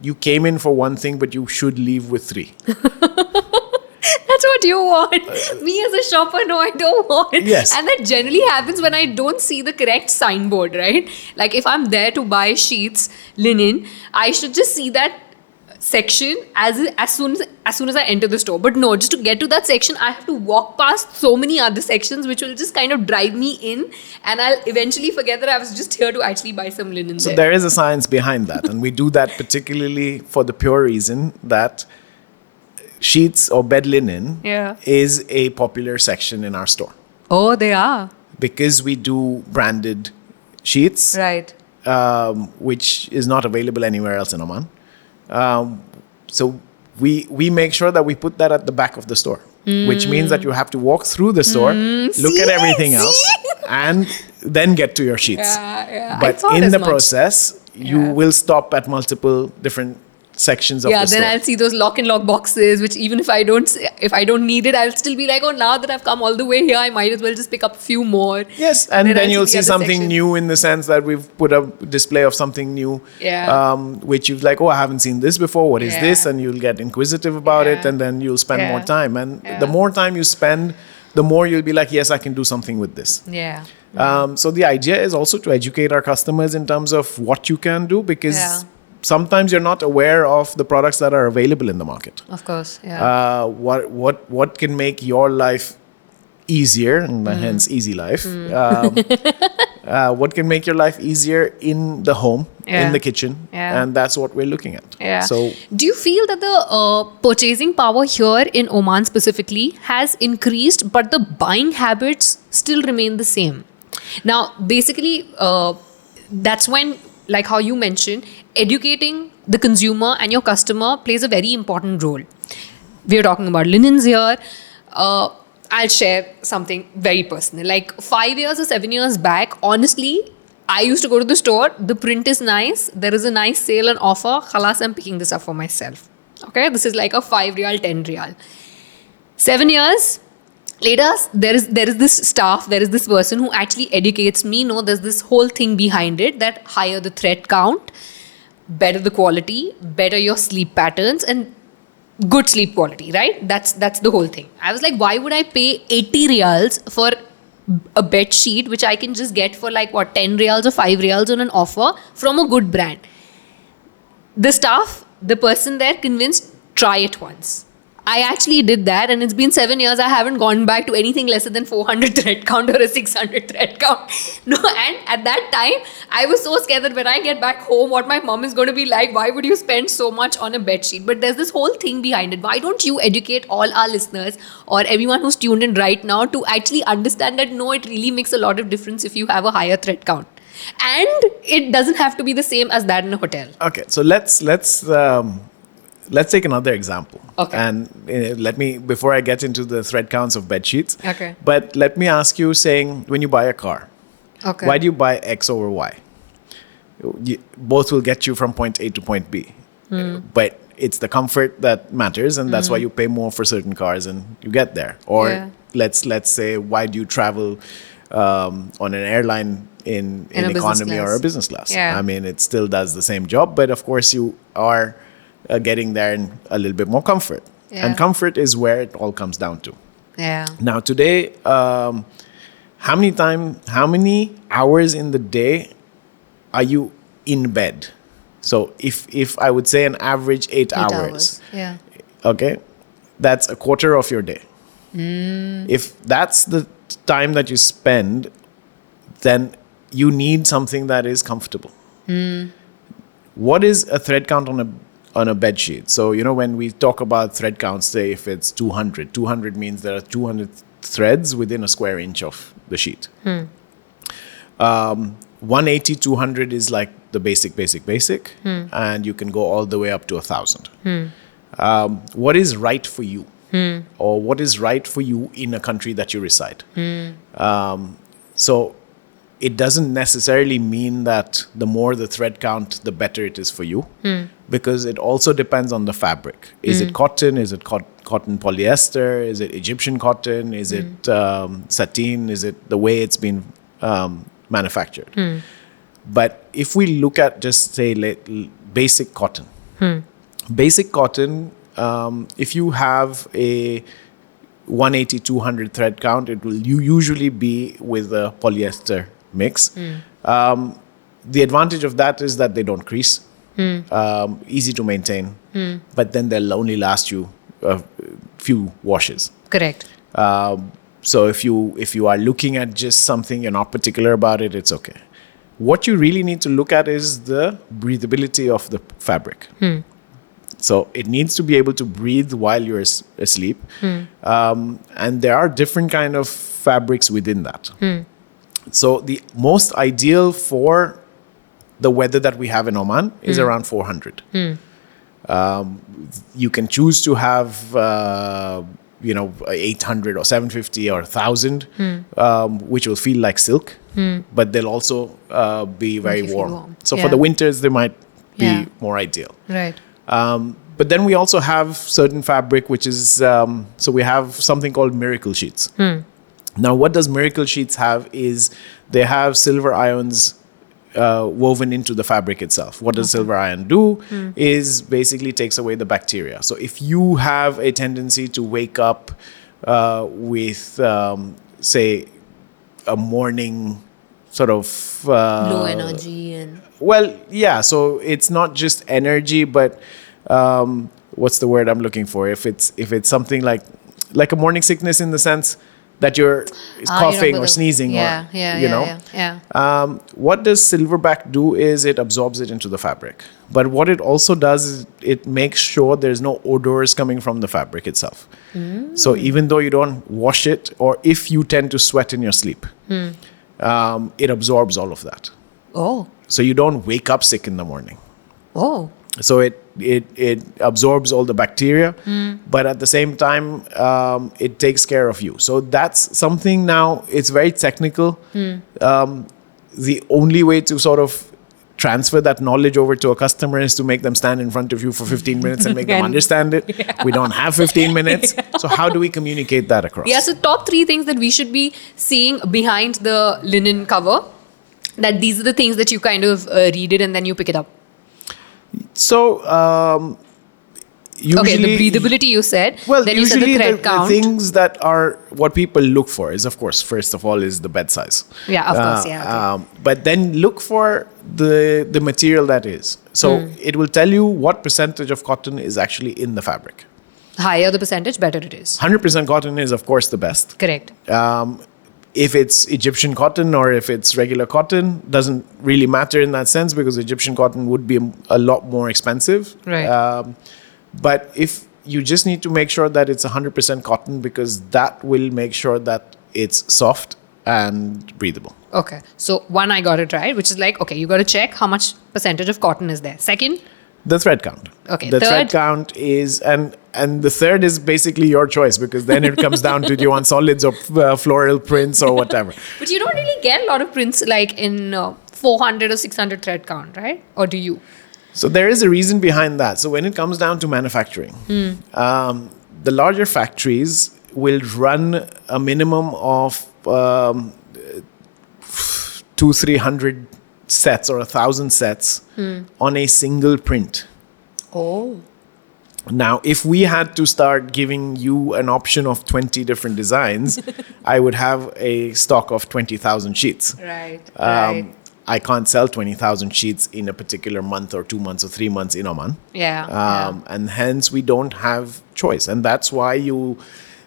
you came in for one thing, but you should leave with three. That's what you want. Me as a shopper, no, I don't want. Yes. And that generally happens when I don't see the correct signboard, right? Like if I'm there to buy sheets, linen, I should just see that section as soon as I enter the store. But no, just to get to that section, I have to walk past so many other sections, which will just kind of drive me in, and I'll eventually forget that I was just here to actually buy some linen. So there is a science behind that, and we do that particularly for the pure reason that sheets or bed linen is a popular section in our store. Oh, they are. Because we do branded sheets, Right. which is not available anywhere else in Oman. So we make sure that we put that at the back of the store, which means that you have to walk through the store, look at everything else, and then get to your sheets. Yeah. But in the process, you will stop at multiple different sections of the store. Then I'll see those lock and lock boxes, which even if I don't need it, I'll still be like, oh, now that I've come all the way here, I might as well just pick up a few more. Yes, and then I'll you'll the see other something section. new, in the sense that we've put a display of something new, which you've like, oh, I haven't seen this before. What is this? And you'll get inquisitive about it, and then you'll spend more time. And the more time you spend, the more you'll be like, yes, I can do something with this. Yeah. So the idea is also to educate our customers in terms of what you can do, because sometimes you're not aware of the products that are available in the market. Of course. Yeah. What can make your life easier, and hence Easylife. What can make your life easier in the home, in the kitchen, and that's what we're looking at. Yeah. So, do you feel that the purchasing power here in Oman specifically has increased, but the buying habits still remain the same? Now, basically, that's when, like how you mentioned, educating the consumer and your customer plays a very important role. We're talking about linens here. I'll share something very personal. Like 5 years or 7 years back, honestly, I used to go to the store. The print is nice. There is a nice sale and offer. Khalas, I'm picking this up for myself. Okay, this is like a 5 riyal, 10 riyal. 7 years later, there is this staff, there is this person who actually educates me. No, there's this whole thing behind it, that higher the thread count, better the quality, better your sleep patterns, and good sleep quality, right? That's the whole thing. I was like, why would I pay 80 riyals for a bed sheet which I can just get for like 10 riyals or 5 riyals on an offer from a good brand? The staff, the person there convinced, try it once. I actually did that, and it's been 7 years. I haven't gone back to anything lesser than 400 thread count or a 600 thread count. No, and at that time, I was so scared that when I get back home, what my mom is going to be like, why would you spend so much on a bed sheet? But there's this whole thing behind it. Why don't you educate all our listeners or everyone who's tuned in right now to actually understand that no, it really makes a lot of difference if you have a higher thread count. And it doesn't have to be the same as that in a hotel. Okay, so let's take another example. Okay. And let me, before I get into the thread counts of bed sheets, Okay. but let me ask you, saying, when you buy a car, Okay. why do you buy X over Y? Both will get you from point A to point B. But it's the comfort that matters, and that's why you pay more for certain cars and you get there. Or let's say, why do you travel on an airline in a business economy or class. a business class. Yeah. I mean, it still does the same job, but of course you are getting there in a little bit more comfort. Yeah. And comfort is where it all comes down to. Yeah. Now today, how many hours in the day are you in bed? So if I would say an average 8 hours, Yeah. okay, that's a quarter of your day. If that's the time that you spend, then you need something that is comfortable. What is a thread count on a bed sheet? So, when we talk about thread counts, say if it's 200 means there are 200 threads within a square inch of the sheet. 180, 200 is like the basic, and you can go all the way up to 1,000. What is right for you? Or what is right for you in a country that you reside? So it doesn't necessarily mean that the more the thread count, the better it is for you, because it also depends on the fabric. Is it cotton? Is it cotton polyester? Is it Egyptian cotton? Is it sateen? Is it the way it's been manufactured? But if we look at just say basic cotton, if you have a 180, 200 thread count, it will usually be with a polyester mix. The advantage of that is that they don't crease, easy to maintain, but then they'll only last you a few washes. Correct. So if you are looking at just something, you're not particular about it, it's okay. What you really need to look at is the breathability of the fabric. So it needs to be able to breathe while you're asleep. And there are different kind of fabrics within that. So the most ideal for the weather that we have in Oman is around 400. You can choose to have 800 or 750 or 1,000, which will feel like silk, but they'll also be very warm. So for the winters, they might be more ideal. Right. But then we also have certain fabric, which is, so we have something called miracle sheets. Now, what does miracle sheets have is they have silver ions woven into the fabric itself. What does silver ion do is basically takes away the bacteria. So if you have a tendency to wake up with, say, a morning sort of... low energy and... Well, yeah. So it's not just energy, but what's the word I'm looking for? If it's something like a morning sickness in the sense that you're coughing or sneezing, what does silverback do is it absorbs it into the fabric. But what it also does is it makes sure there's no odors coming from the fabric itself. So even though you don't wash it, or if you tend to sweat in your sleep, it absorbs all of that. Oh. So you don't wake up sick in the morning. Oh. So it absorbs all the bacteria, but at the same time, it takes care of you. So that's something now, it's very technical. The only way to sort of transfer that knowledge over to a customer is to make them stand in front of you for 15 minutes and make them understand it. Yeah. We don't have 15 minutes. So how do we communicate that across? Yeah, so top 3 things that we should be seeing behind the linen cover, that these are the things that you kind of read it and then you pick it up. So, usually... Okay, the breathability you said. Well, then usually you said the thread count. The things that are what people look for is, of course, first of all, is the bed size. Yeah, of course, yeah. Okay. But then look for the material that is. So it will tell you what percentage of cotton is actually in the fabric. Higher the percentage, better it is. 100% cotton is, of course, the best. Correct. If it's Egyptian cotton or if it's regular cotton, doesn't really matter in that sense because Egyptian cotton would be a lot more expensive. Right. But if you just need to make sure that it's 100% cotton because that will make sure that it's soft and breathable. Okay. So one, I got it right, which is like, okay, you got to check how much percentage of cotton is there. Second? The thread count. Okay. The third? thread count is, and the third is basically your choice because then it comes down to do you want solids or floral prints or whatever. But you don't really get a lot of prints like in 400 or 600 thread count, right? Or do you? So there is a reason behind that. So when it comes down to manufacturing, the larger factories will run a minimum of 300 sets or 1,000 sets on a single print. Oh. Now, if we had to start giving you an option of 20 different designs, I would have a stock of 20,000 sheets. Right. I can't sell 20,000 sheets in a particular month or 2 months or 3 months in Oman. And hence we don't have choice. And that's why you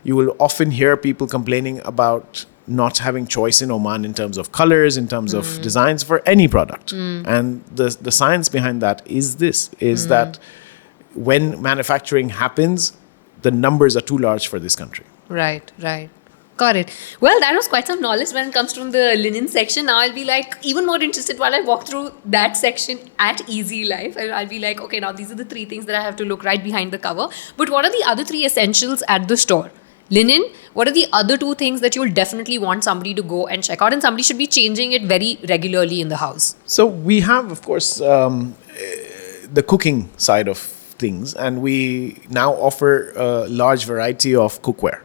will often hear people complaining about not having choice in Oman in terms of colors, in terms of designs for any product. And the science behind that is that when manufacturing happens, the numbers are too large for this country. Right. Got it. Well, that was quite some knowledge when it comes to the linen section. Now I'll be like even more interested while I walk through that section at Easylife. I'll be like, okay, now these are the 3 things that I have to look right behind the cover. But what are the other 3 essentials at the store? Linen, what are the other 2 things that you'll definitely want somebody to go and check out? And somebody should be changing it very regularly in the house. So we have, of course, the cooking side of things, and we now offer a large variety of cookware.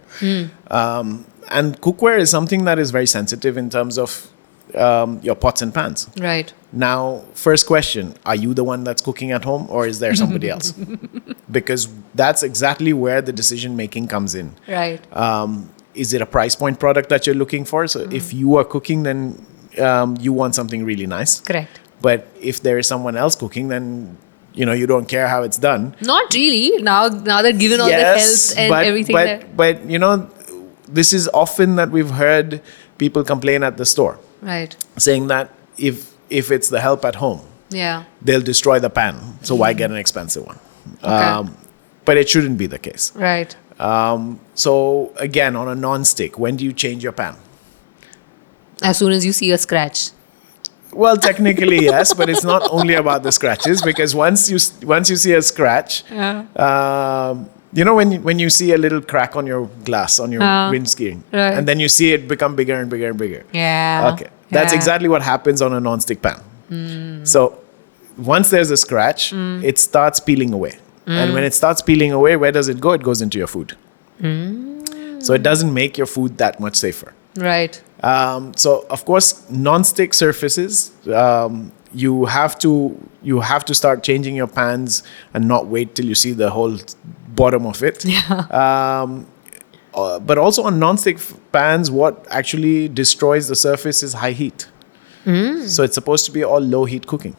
And cookware is something that is very sensitive in terms of your pots and pans. Right. Now, first question, are you the one that's cooking at home or is there somebody else? Because that's exactly where the decision making comes in. Right. Is it a price point product that you're looking for? So if you are cooking, then you want something really nice. Correct. But if there is someone else cooking, then you don't care how it's done. Not really. Now they're given all the health and everything. But this is often that we've heard people complain at the store. Right. Saying that if it's the help at home, they'll destroy the pan. So why get an expensive one? Okay. But it shouldn't be the case. Right. So again, on a non-stick, when do you change your pan? As soon as you see a scratch. Well, technically yes, but it's not only about the scratches, because once you see a scratch, when you see a little crack on your glass on your windscreen, right. and then you see it become bigger and bigger and bigger. Yeah. Okay, that's exactly what happens on a non-stick pan. So once there's a scratch, it starts peeling away, and when it starts peeling away, where does it go? It goes into your food. So it doesn't make your food that much safer. Right. So of course, non-stick surfaces, you have to start changing your pans and not wait till you see the whole bottom of it. But also on non-stick pans, what actually destroys the surface is high heat. So it's supposed to be all low heat cooking.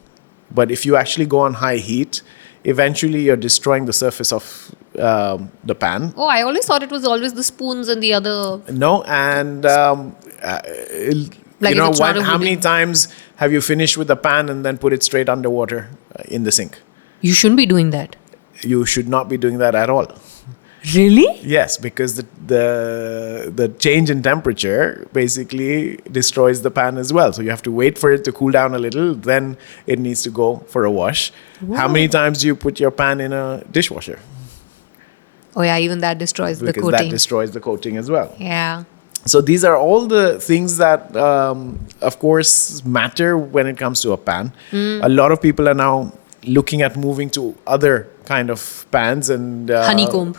But if you actually go on high heat, eventually you're destroying the surface of the pan. Oh, I always thought it was always the spoons and the other. No, and how many times have you finished with the pan and then put it straight underwater in the sink? You shouldn't be doing that. You should not be doing that at all. Really? Yes, because the change in temperature basically destroys the pan as well. So you have to wait for it to cool down a little, then it needs to go for a wash. Whoa. How many times do you put your pan in a dishwasher? Oh yeah, even that destroys the coating. Because that destroys the coating as well. Yeah. So these are all the things that, of course, matter when it comes to a pan. A lot of people are now looking at moving to other kind of pans and honeycomb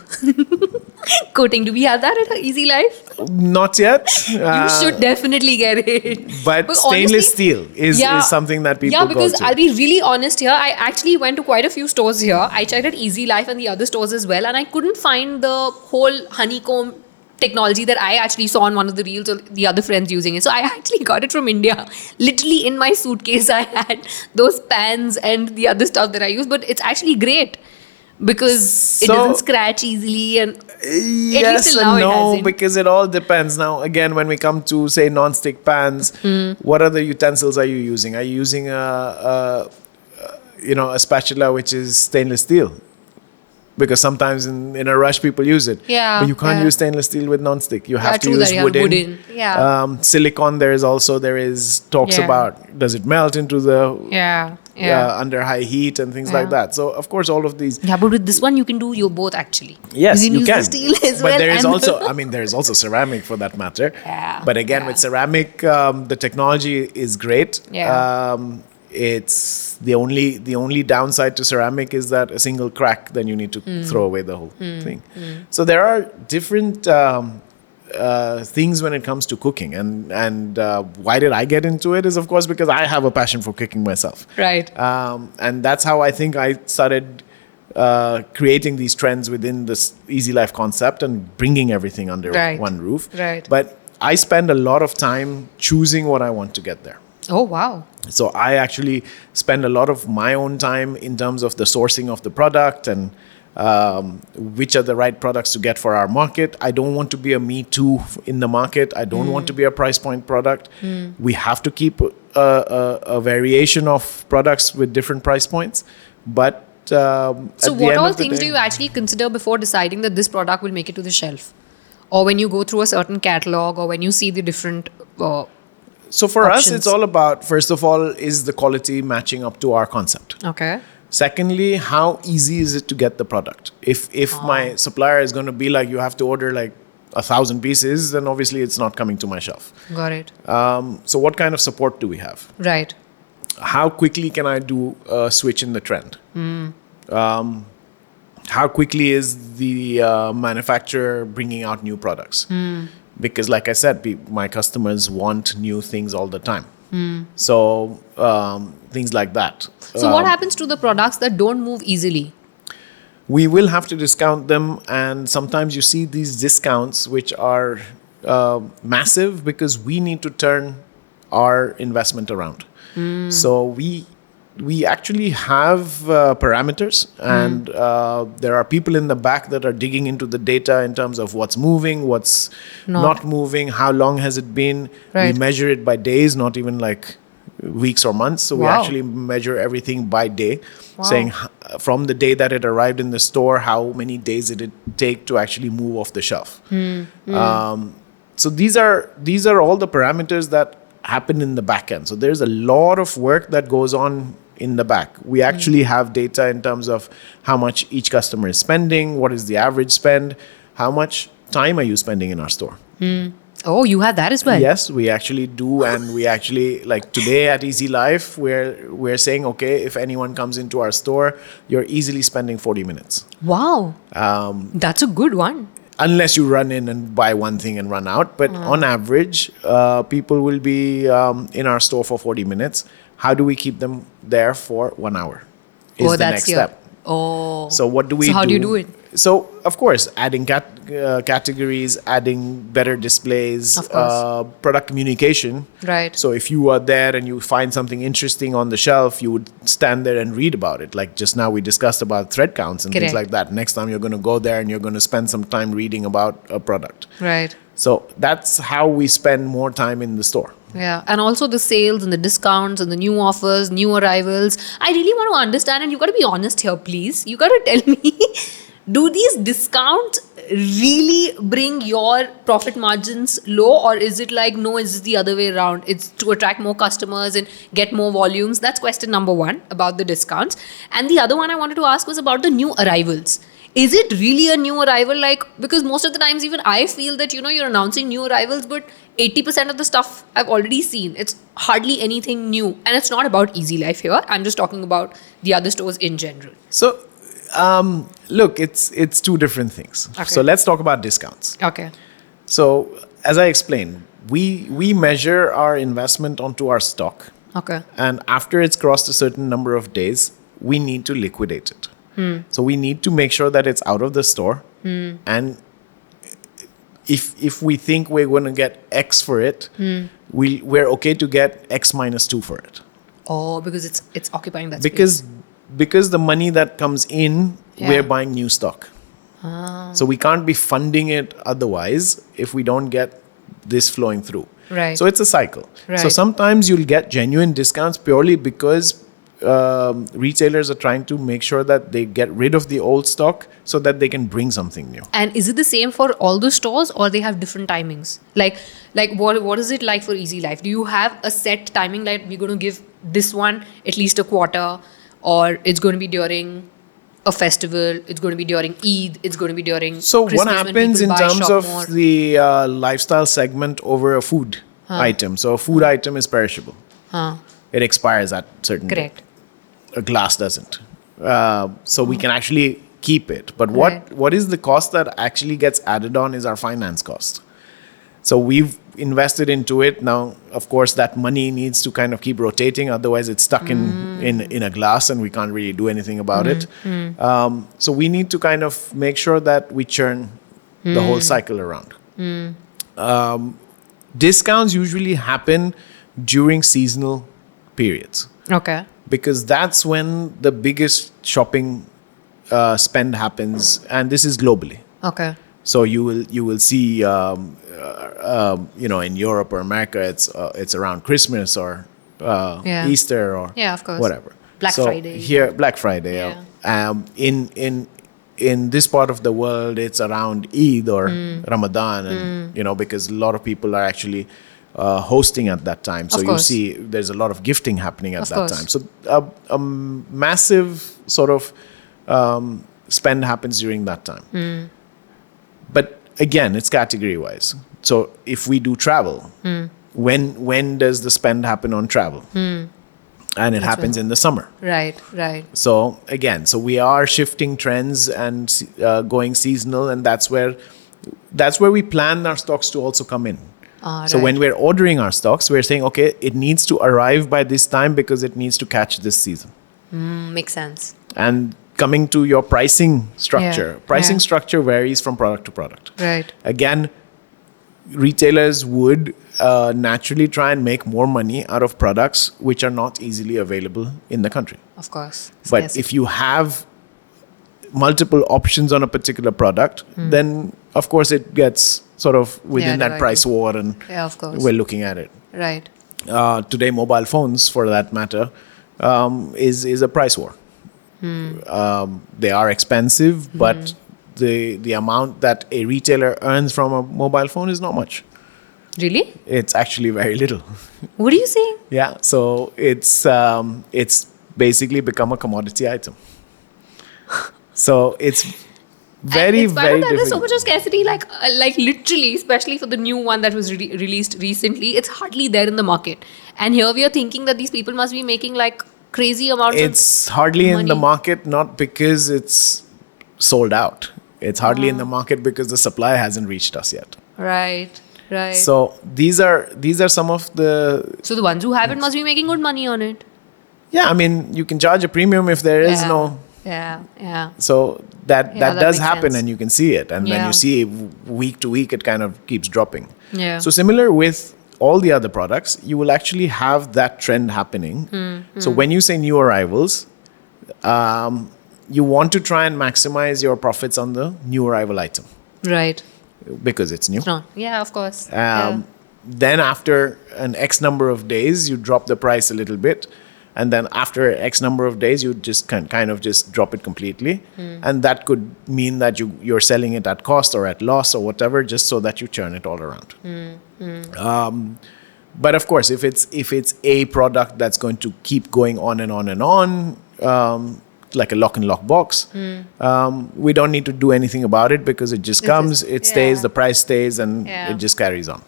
coating. Do we have that at Easylife? Not yet. You should definitely get it. But stainless steel is something that people go to. Yeah, because I'll be really honest here. I actually went to quite a few stores here. I checked at Easylife and the other stores as well, and I couldn't find the whole honeycomb technology that I actually saw on one of the reels or the other friends using it. So I actually got it from India. Literally in my suitcase, I had those pans and the other stuff that I use. But it's actually great because it doesn't scratch easily. And yes at least till now and no, it hasn't. because it all depends. Now, again, when we come to, say, non-stick pans, what other utensils are you using? Are you using a spatula which is stainless steel? Because sometimes in a rush people use it. Yeah. But you can't use stainlich steel with non-stick. You have to use wooden. Yeah. Silicon, there is talks about, does it melt into the under high heat and things like that. So of course all of these. Yeah, but with this one you can do both actually. Yes, you can. Use the steel as but well. There is there is also ceramic for that matter. Yeah. But again, with ceramic, the technology is great. Yeah. It's the only downside to ceramic is that a single crack, then you need to throw away the whole thing. So there are different things when it comes to cooking. And why did I get into it is, of course, because I have a passion for cooking myself. Right. And that's how I think I started creating these trends within this Easy Life concept and bringing everything under one roof. Right. But I spend a lot of time choosing what I want to get there. Oh, wow. So I actually spend a lot of my own time in terms of the sourcing of the product and which are the right products to get for our market. I don't want to be a me too in the market. I don't want to be a price point product. We have to keep a variation of products with different price points. But so what all things do you actually consider before deciding that this product will make it to the shelf? Or when you go through a certain catalog, or when you see the different so for options? us, it's all about, first of all, is the quality matching up to our concept? Okay. Secondly, how easy is it to get the product? If my supplier is going to be like, you have to order like 1,000 pieces, then obviously it's not coming to my shelf. Got it. So what kind of support do we have? Right. How quickly can I do a switch in the trend? How quickly is the manufacturer bringing out new products? Because like I said, my customers want new things all the time. So things like that. So what happens to the products that don't move easily? We will have to discount them. And sometimes you see these discounts, which are massive because we need to turn our investment around. So we actually have parameters, and there are people in the back that are digging into the data in terms of what's moving, what's not moving, how long has it been. Right. We measure it by days, not even like weeks or months. So we actually measure everything by day, saying from the day that it arrived in the store, how many days did it take to actually move off the shelf. So these are all the parameters that happen in the back end. So there's a lot of work that goes on in the back. We actually have data in terms of how much each customer is spending, what is the average spend, how much time are you spending in our store. Oh, you have that as well? Yes, we actually do. And we actually, like today at Easy Life, we're saying, okay, if anyone comes into our store, you're easily spending 40 minutes. Wow. That's a good one. Unless you run in and buy one thing and run out. But on average, people will be in our store for 40 minutes. How do we keep them there for 1 hour? Is the next step. So what do we do? So how do you do it? So, of course, adding categories, adding better displays, product communication. Right. So if you are there and you find something interesting on the shelf, you would stand there and read about it. Like just now we discussed about thread counts and things like that. Next time you're going to go there and you're going to spend some time reading about a product. Right. So that's how we spend more time in the store. Yeah. And also the sales and the discounts and the new offers, new arrivals. I really want to understand, and you got to be honest here, please. You got to tell me, do these discounts really bring your profit margins low, or is it like, no, it's the other way around? It's to attract more customers and get more volumes. That's question number one about the discounts. And the other one I wanted to ask was about the new arrivals. Is it really a new arrival? Like, because most of the times even I feel that, you're announcing new arrivals, but 80% of the stuff I've already seen. It's hardly anything new. And it's not about Easy Life here. I'm just talking about the other stores in general. So, look, it's two different things. Okay. So let's talk about discounts. Okay. So as I explained, we measure our investment onto our stock. Okay. And after it's crossed a certain number of days, we need to liquidate it. So we need to make sure that it's out of the store. And if we think we're going to get X for it, we're okay to get X minus 2 for it. Oh, because it's occupying that space. Because the money that comes in, we're buying new stock. So we can't be funding it otherwise if we don't get this flowing through. Right. So it's a cycle. Right. So sometimes you'll get genuine discounts purely because retailers are trying to make sure that they get rid of the old stock so that they can bring something new. And is it the same for all the stores, or they have different timings? Like what is it like for Easy Life? Do you have a set timing, like we're going to give this one at least a quarter, or it's going to be during a festival, it's going to be during Eid, it's going to be during So Christmas, what happens in terms of more? the lifestyle segment over a food item? So a food item is perishable. It expires at certain Correct. date. A glass doesn't. So we can actually keep it. But what is the cost that actually gets added on is our finance cost. So we've invested into it. Now, of course, that money needs to kind of keep rotating. Otherwise, it's stuck in a glass and we can't really do anything about it. So we need to kind of make sure that we churn the whole cycle around. Discounts usually happen during seasonal periods. Okay. Because that's when the biggest shopping spend happens, and this is globally. Okay. So you will see, in Europe or America, it's around Christmas or Easter or of course. whatever. Black Friday. Here, Black Friday. In this part of the world, it's around Eid or Ramadan, and because a lot of people are actually hosting at that time. So you see, there's a lot of gifting happening at that time. So a massive sort of spend happens during that time. But again, it's category wise. So if we do travel, when does the spend happen on travel? And it happens in the summer. Right. So again, we are shifting trends and going seasonal, and that's where we plan our stocks to also come in. So when we're ordering our stocks, we're saying, okay, it needs to arrive by this time because it needs to catch this season. Makes sense. And coming to your pricing structure, structure varies from product to product. Right. Again, retailers would naturally try and make more money out of products which are not easily available in the country. Of course. But if you have multiple options on a particular product, then of course it gets sort of within that price war, and of course. we're looking at it. Right. Today, mobile phones, for that matter, is a price war. They are expensive, but the amount that a retailer earns from a mobile phone is not much. Really? It's actually very little. What are you saying? Yeah, so it's basically become a commodity item. So it's very, very difficult. There's so much of scarcity, like literally, especially for the new one that was released recently, it's hardly there in the market. And here we are thinking that these people must be making like crazy amounts of It's hardly in the market, not because it's sold out. It's hardly in the market because the supply hasn't reached us yet. Right. So these are some of the... So the ones who have it must be making good money on it. Yeah, I mean, you can charge a premium if there is no... Yeah. So that does happen, sense. and you can see it. And then you see week to week, it kind of keeps dropping. Yeah. So similar with all the other products, you will actually have that trend happening. So when you say new arrivals, you want to try and maximize your profits on the new arrival item. Right. Because it's new. Yeah, of course. Then after an X number of days, you drop the price a little bit. And then after X number of days, you just kind of just drop it completely. And that could mean that you're selling it at cost or at loss or whatever, just so that you churn it all around. But of course, if it's a product that's going to keep going on and on and on, like a lock and lock box, we don't need to do anything about it because it just comes, it stays, the price stays, and it just carries on.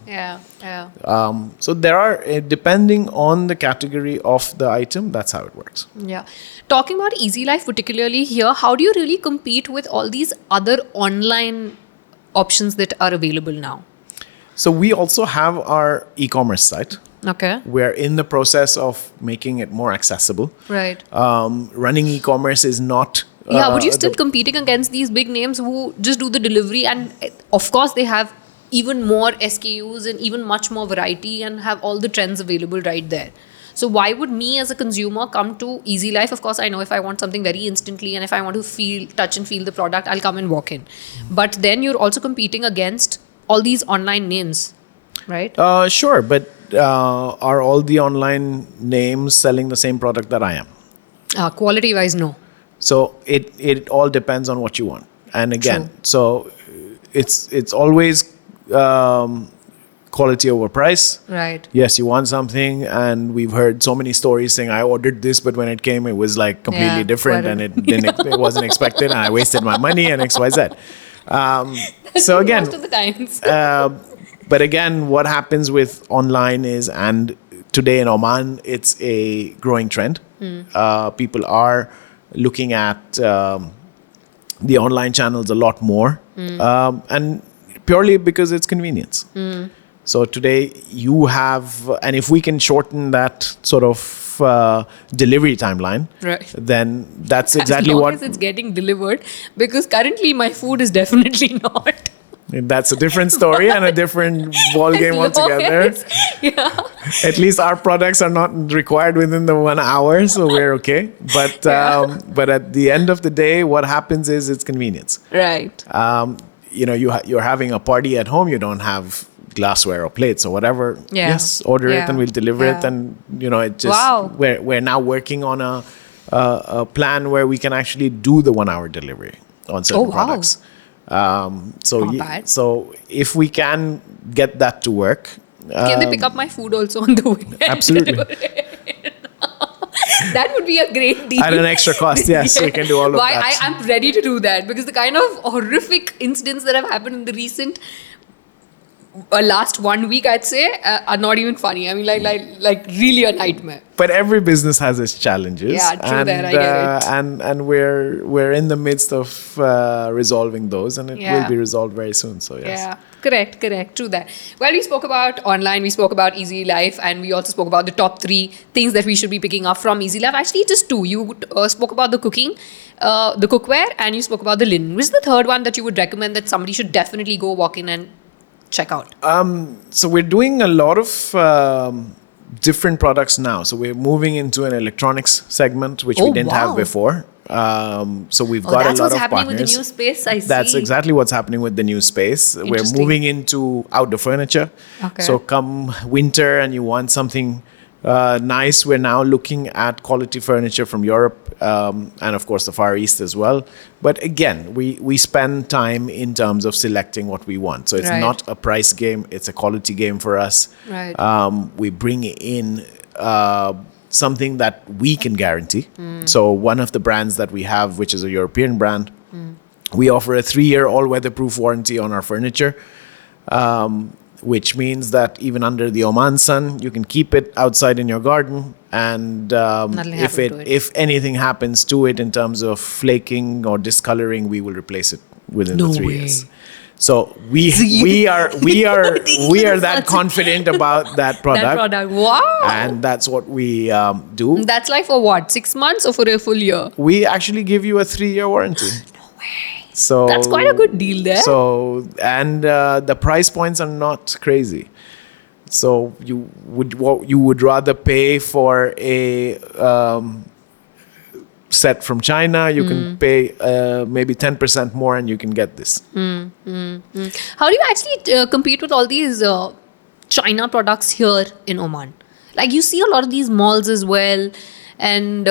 So there are, depending on the category of the item, that's how it works. Yeah. Talking about Easylife particularly here, how do you really compete with all these other online options that are available now? So we also have our e-commerce site. Okay. We're in the process of making it more accessible. Right. Running e-commerce is not... would you still competing against these big names who just do the delivery, and of course they have even more SKUs and even much more variety and have all the trends available right there. So why would me as a consumer come to Easylife? Of course, I know if I want something very instantly and if I want to touch and feel the product, I'll come and walk in. But then you're also competing against all these online names, right? Sure, but are all the online names selling the same product that I am? Quality-wise, no. So it all depends on what you want. And again, so it's always quality over price. Right. Yes, you want something, and we've heard so many stories saying I ordered this, but when it came, it was like completely different, and it wasn't expected, and I wasted my money and X, Y, Z. So again, most of the times. But again, what happens with online is, and today in Oman, it's a growing trend. People are looking at the online channels a lot more, and purely because it's convenience. So today you have, and if we can shorten that sort of delivery timeline, Right. then that's exactly as long what. as it's getting delivered, because currently my food is definitely not. That's a different story and a different ball game As long altogether. as- yeah. At least our products are not required within the 1 hour, so we're okay. But Yeah. but at the end of the day, what happens is it's convenience. Right. You're having a party at home. You don't have glassware or plates or whatever. Yeah. Yes, order it Yeah. and we'll deliver it. Yeah. And it just Wow. we're now working on a plan where we can actually do the 1 hour delivery on certain Oh, wow. products. Not bad. So if we can get that to work, Can they pick up my food also on the way? absolutely. That would be a great deal. At an extra cost, yes, we can do all of that. I'm ready to do that, because the kind of horrific incidents that have happened in the recent last 1 week, I'd say, are not even funny. I mean, like really a nightmare. But every business has its challenges. Yeah, true that, I get it. And we're in the midst of resolving those, and it Yeah. will be resolved very soon. So yes. Yeah, correct. True that. Well, we spoke about online, we spoke about Easy Life, and we also spoke about the top 3 things that we should be picking up from Easy Life. Actually, just 2. You spoke about the cooking, the cookware, and you spoke about the linen. Which is the third one that you would recommend that somebody should definitely go walk in and check out? So we're doing a lot of different products now. So we're moving into an electronics segment, which we Oh, didn't wow. have before. So we've Oh, got a that's lot what's of happening partners. with the new space, I see. That's exactly what's happening with the new space. We're Interesting. moving into outdoor furniture. Okay. So come winter and you want something nice, we're now looking at quality furniture from Europe and of course the Far East as well. But again, we spend time in terms of selecting what we want. So it's Right. not a price game, it's a quality game for us. Right. We bring in something that we can guarantee. Hmm. So one of the brands that we have, which is a European brand, we offer a 3-year all-weather-proof warranty on our furniture, which means that even under the Oman sun, you can keep it outside in your garden, and Nothing happened to it. if anything happens to it in terms of flaking or discoloring, we will replace it within No the 3 way. years. So we are that confident about that product, That product. Wow. and that's what we do. That's like for what? 6 months or for a full year? We actually give you a 3-year warranty. So That's quite a good deal there. So and the price points are not crazy. So you would rather pay for a set from China, you can pay maybe 10% more, and you can get this. How do you actually compete with all these China products here in Oman? Like, you see a lot of these malls as well, and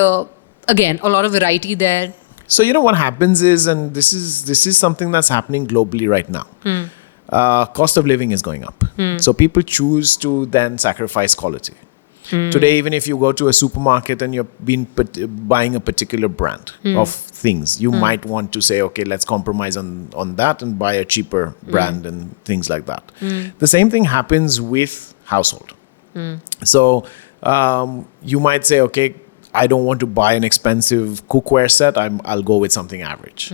again, a lot of variety there. So what happens is, and this is something that's happening globally right now. Cost of living is going up. So people choose to then sacrifice quality. Today, even if you go to a supermarket and you're buying a particular brand of things, you might want to say, okay, let's compromise on that and buy a cheaper brand and things like that. The same thing happens with household. So you might say, okay, I don't want to buy an expensive cookware set. I'll go with something average.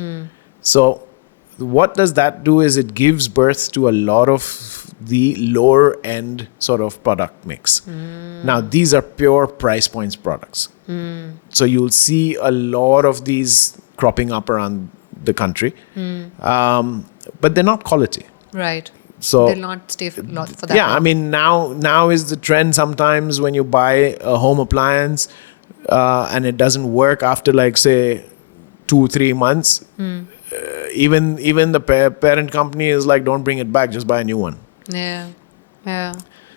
So what does that do is it gives birth to a lot of the lower end sort of product mix. Now, these are pure price points products. So you'll see a lot of these cropping up around the country, but they're not quality. Right. So They'll not stay for that yeah, long. I mean, now is the trend sometimes when you buy a home appliance and it doesn't work after, like, say 2-3 months, even the parent company is like, don't bring it back, just buy a new one. Yeah.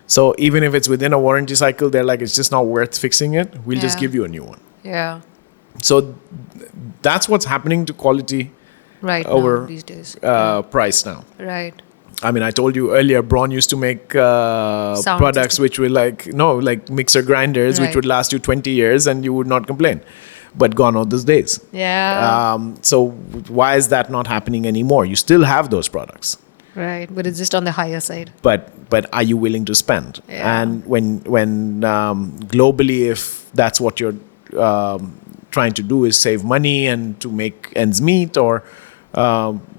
So even if it's within a warranty cycle, they're like, it's just not worth fixing it, we'll just Yeah. give you a new one. Yeah. So that's what's happening to quality Right. over now, these days. price now. Right. I mean, I told you earlier, Braun used to make products which were like mixer grinders, which Right. would last you 20 years and you would not complain. But gone are those days. Yeah. So why is that not happening anymore? You still have those products, Right. But it's just on the higher side. but are you willing to spend? Yeah. And when globally, if that's what you're trying to do is save money and to make ends meet, or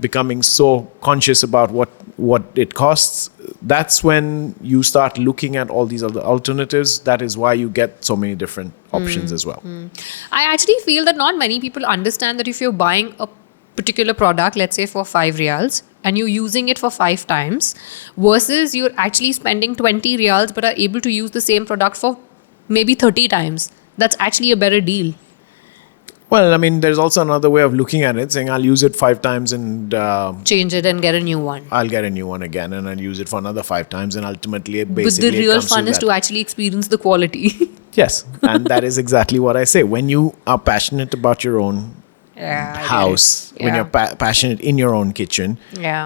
becoming so conscious about what it costs, that's when you start looking at all these other alternatives. That is why you get so many different options as well. I actually feel that not many people understand that if you're buying a particular product, let's say for 5 riyals, and you're using it for 5 times, versus you're actually spending 20 riyals but are able to use the same product for maybe 30 times. That's actually a better deal. Well, I mean, there's also another way of looking at it, saying I'll use it 5 times and Change it and get a new one. I'll get a new one again, and I'll use it for another 5 times, and ultimately, But basically, the it real comes fun is that. to actually experience the quality. Yes, and that is exactly what I say. When you are passionate about your own house, when you're passionate in your own kitchen,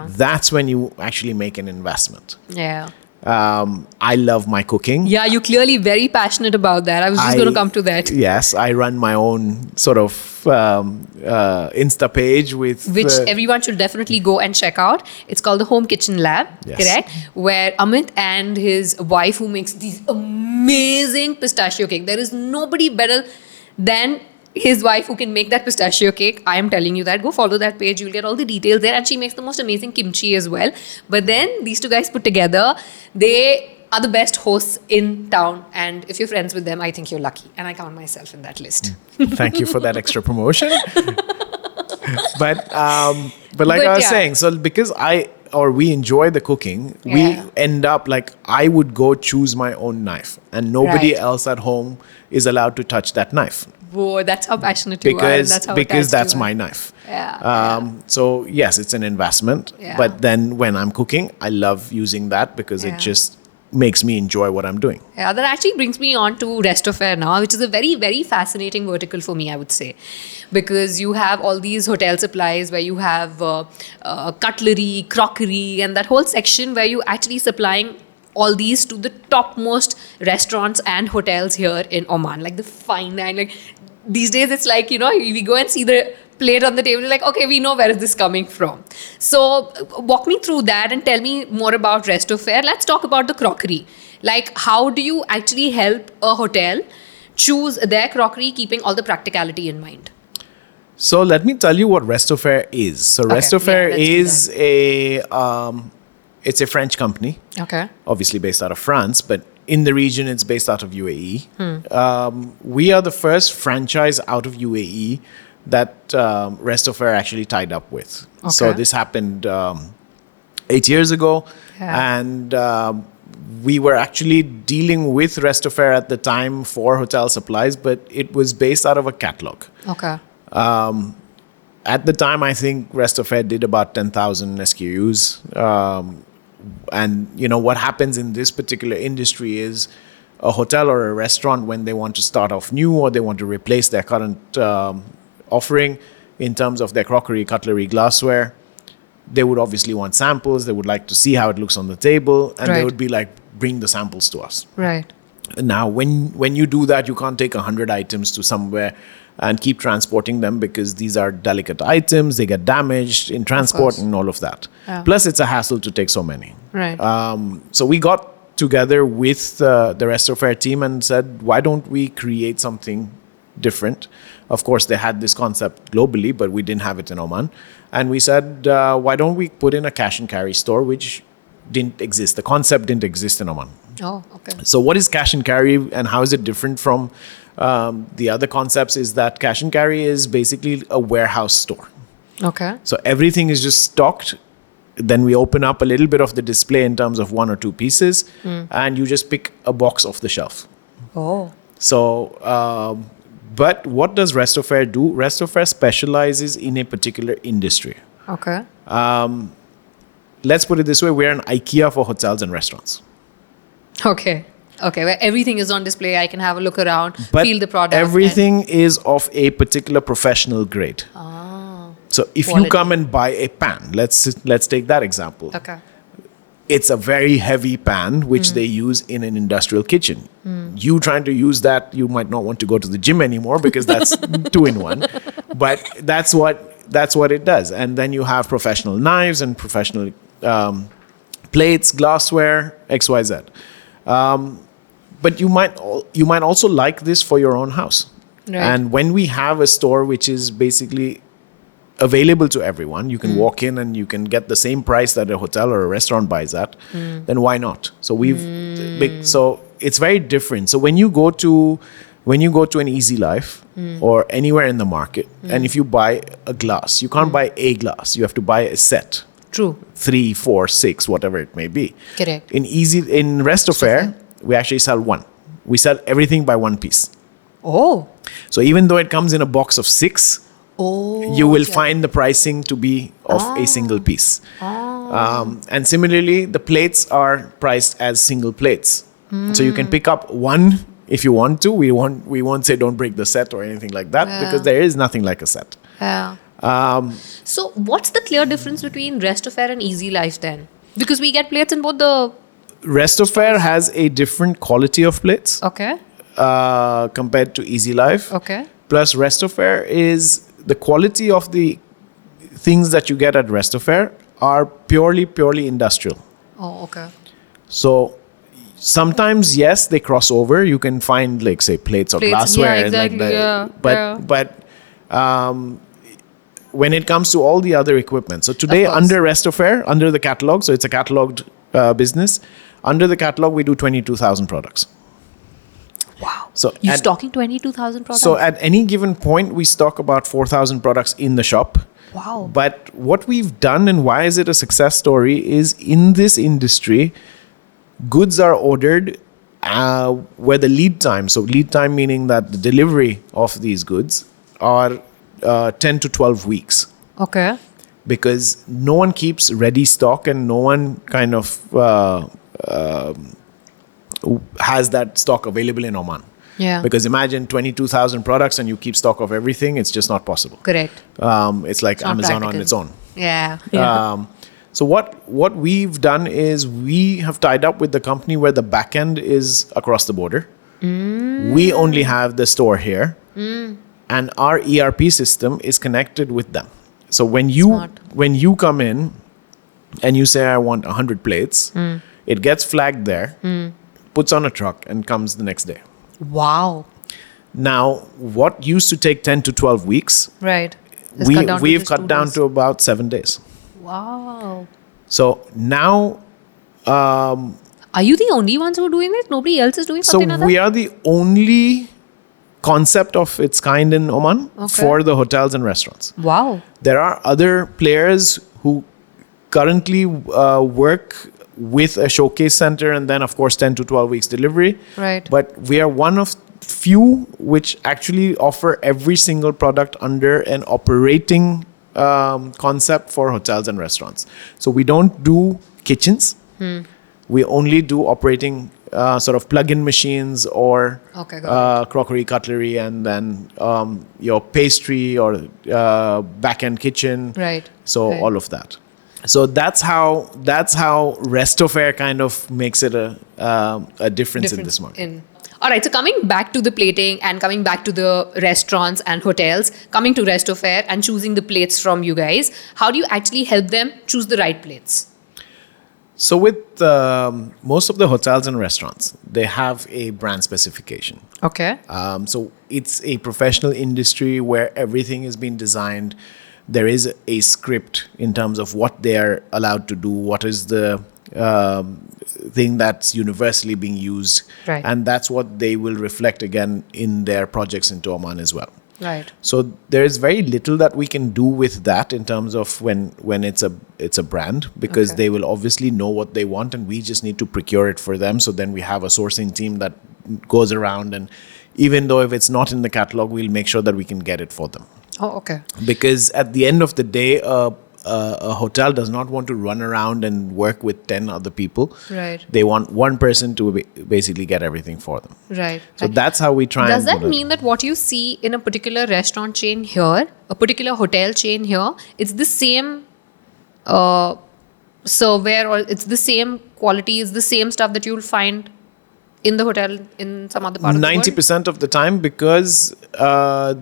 that's when you actually make an investment. Yeah. I love my cooking. Yeah, you're clearly very passionate about that. I was just going to come to that. Yes, I run my own sort of Insta page with... Which everyone should definitely go and check out. It's called the Home Kitchen Lab, correct? Where Amit and his wife, who makes these amazing pistachio cake. There is nobody better than his wife who can make that pistachio cake. I am telling you that. Go follow that page. You'll get all the details there. And she makes the most amazing kimchi as well. But then these two guys put together, they are the best hosts in town. And if you're friends with them, I think you're lucky. And I count myself in that list. Thank you for that extra promotion. But like I was saying, so because we enjoy the cooking, we end up like, I would go choose my own knife, and nobody else at home is allowed to touch that knife. Whoa, that's how passionate you are. Because that's my knife. So yes, it's an investment. But then when I'm cooking, I love using that because it just makes me enjoy what I'm doing. Yeah, that actually brings me on to Restofair now, which is a very, very fascinating vertical for me, I would say. Because you have all these hotel supplies where you have cutlery, crockery, and that whole section where you actually supplying all these to the topmost restaurants and hotels here in Oman, like the fine dine. Like these days, it's like, we go and see the plate on the table, like, okay, we know where is this coming from. So walk me through that and tell me more about Restofair. Let's talk about the crockery. Like, how do you actually help a hotel choose their crockery, keeping all the practicality in mind? So let me tell you what Restofair is. So Restofair is it's a French company. Okay. Obviously based out of France, but in the region, it's based out of UAE. We are the first franchise out of UAE that Restofair actually tied up with. Okay. So this happened 8 years ago. And we were actually dealing with Restofair at the time for hotel supplies, but it was based out of a catalog. Okay. At the time, I think Restofair did about 10,000 SKUs. And what happens in this particular industry is a hotel or a restaurant, when they want to start off new or they want to replace their current offering in terms of their crockery, cutlery, glassware, they would obviously want samples. They would like to see how it looks on the table, and they would be like, bring the samples to us. Right. Now, when you do that, you can't take 100 items to somewhere and keep transporting them, because these are delicate items. They get damaged in transport and all of that. Yeah. Plus, it's a hassle to take so many. Right. So we got together with the Restofair team and said, why don't we create something different? Of course, they had this concept globally, but we didn't have it in Oman. And we said, why don't we put in a cash and carry store, which didn't exist. The concept didn't exist in Oman. Oh, okay. So what is cash and carry, and how is it different from the other concepts? Is that cash and carry is basically a warehouse store. Okay. So everything is just stocked. Then we open up a little bit of the display in terms of 1 or 2 pieces, and you just pick a box off the shelf. Oh. So, but what does Restofair do? Restofair specializes in a particular industry. Okay. Let's put it this way. We're an IKEA for hotels and restaurants. Okay. Okay, where everything is on display. I can have a look around, but feel the product. Everything is of a particular professional grade. So if you come and buy a pan, let's take that example. Okay. It's a very heavy pan, which they use in an industrial kitchen. You trying to use that, you might not want to go to the gym anymore, because that's 2-in-1. But that's what it does. And then you have professional knives and professional plates, glassware, XYZ. But you might also like this for your own house. Right. And when we have a store which is basically available to everyone. You can walk in and you can get the same price that a hotel or a restaurant buys at. Then why not? So so it's very different. So when you go to an Easylife or anywhere in the market, and if you buy a glass, you can't buy a glass. You have to buy a set. True. 3, 4, 6, whatever it may be. Correct. In Restofair, we actually sell one. We sell everything by one piece. Oh. So even though it comes in a box of 6, you will find the pricing to be of a single piece. And similarly, the plates are priced as single plates. So you can pick up one if you want to. We won't say don't break the set or anything like that because there is nothing like a set. Yeah. So what's the clear difference between Restofair and Easylife then? Because we get plates in both the... Restofair has a different quality of plates compared to Easylife. Okay. Plus Restofair is the quality of the things that you get at Restofair are purely industrial. Oh, okay. So sometimes, yes, they cross over. You can find like say plates or glassware. Yeah, exactly. But when it comes to all the other equipment, so today under Restofair, under the catalog, so it's a cataloged business. Under the catalog, we do 22,000 products. Wow. So you're stocking 22,000 products? So at any given point, we stock about 4,000 products in the shop. Wow. But what we've done and why is it a success story is in this industry, goods are ordered where the lead time, so lead time meaning that the delivery of these goods are 10 to 12 weeks. Okay. Because no one keeps ready stock and no one kind of has that stock available in Oman. Yeah. Because imagine 22,000 products and you keep stock of everything, it's just not possible. Correct. It's like Amazon on its own. Yeah. So what we've done is we have tied up with the company where the back end is across the border. We only have the store here. And our ERP system is connected with them. So when you come in and you say, I want 100 plates, it gets flagged there, puts on a truck and comes the next day. Wow. Now, what used to take 10 to 12 weeks, right, we've cut down to about 7 days. Wow. So now... are you the only ones who are doing this? Nobody else is doing something like that? So we are the only concept of its kind in Oman for the hotels and restaurants. Wow. There are other players who currently work with a showcase center and then, of course, 10 to 12 weeks delivery. Right. But we are one of few which actually offer every single product under an operating concept for hotels and restaurants. So we don't do kitchens. We only do operating sort of plug-in machines or crockery, cutlery, and then your pastry or back-end kitchen. Right. So all of that. So that's how Restofair kind of makes it a difference in this market. All right, so coming back to the plating and coming back to the restaurants and hotels, coming to Restofair and choosing the plates from you guys, how do you actually help them choose the right plates? So with most of the hotels and restaurants, they have a brand specification. Okay. So it's a professional industry where everything is being designed. There is a script in terms of what they are allowed to do, what is the thing that's universally being used. Right. And that's what they will reflect again in their projects into Oman as well. Right. So there is very little that we can do with that in terms of when it's a brand, because they will obviously know what they want and we just need to procure it for them. So then we have a sourcing team that goes around, and even though if it's not in the catalog, we'll make sure that we can get it for them. Oh, okay. Because at the end of the day, a hotel does not want to run around and work with 10 other people. Right. They want one person to basically get everything for them. Right. So that's how we try. Does that mean that what you see in a particular restaurant chain here, a particular hotel chain here, it's the same serveware, or it's the same quality, it's the same stuff that you'll find in the hotel in some other part of the world? 90% of the time, because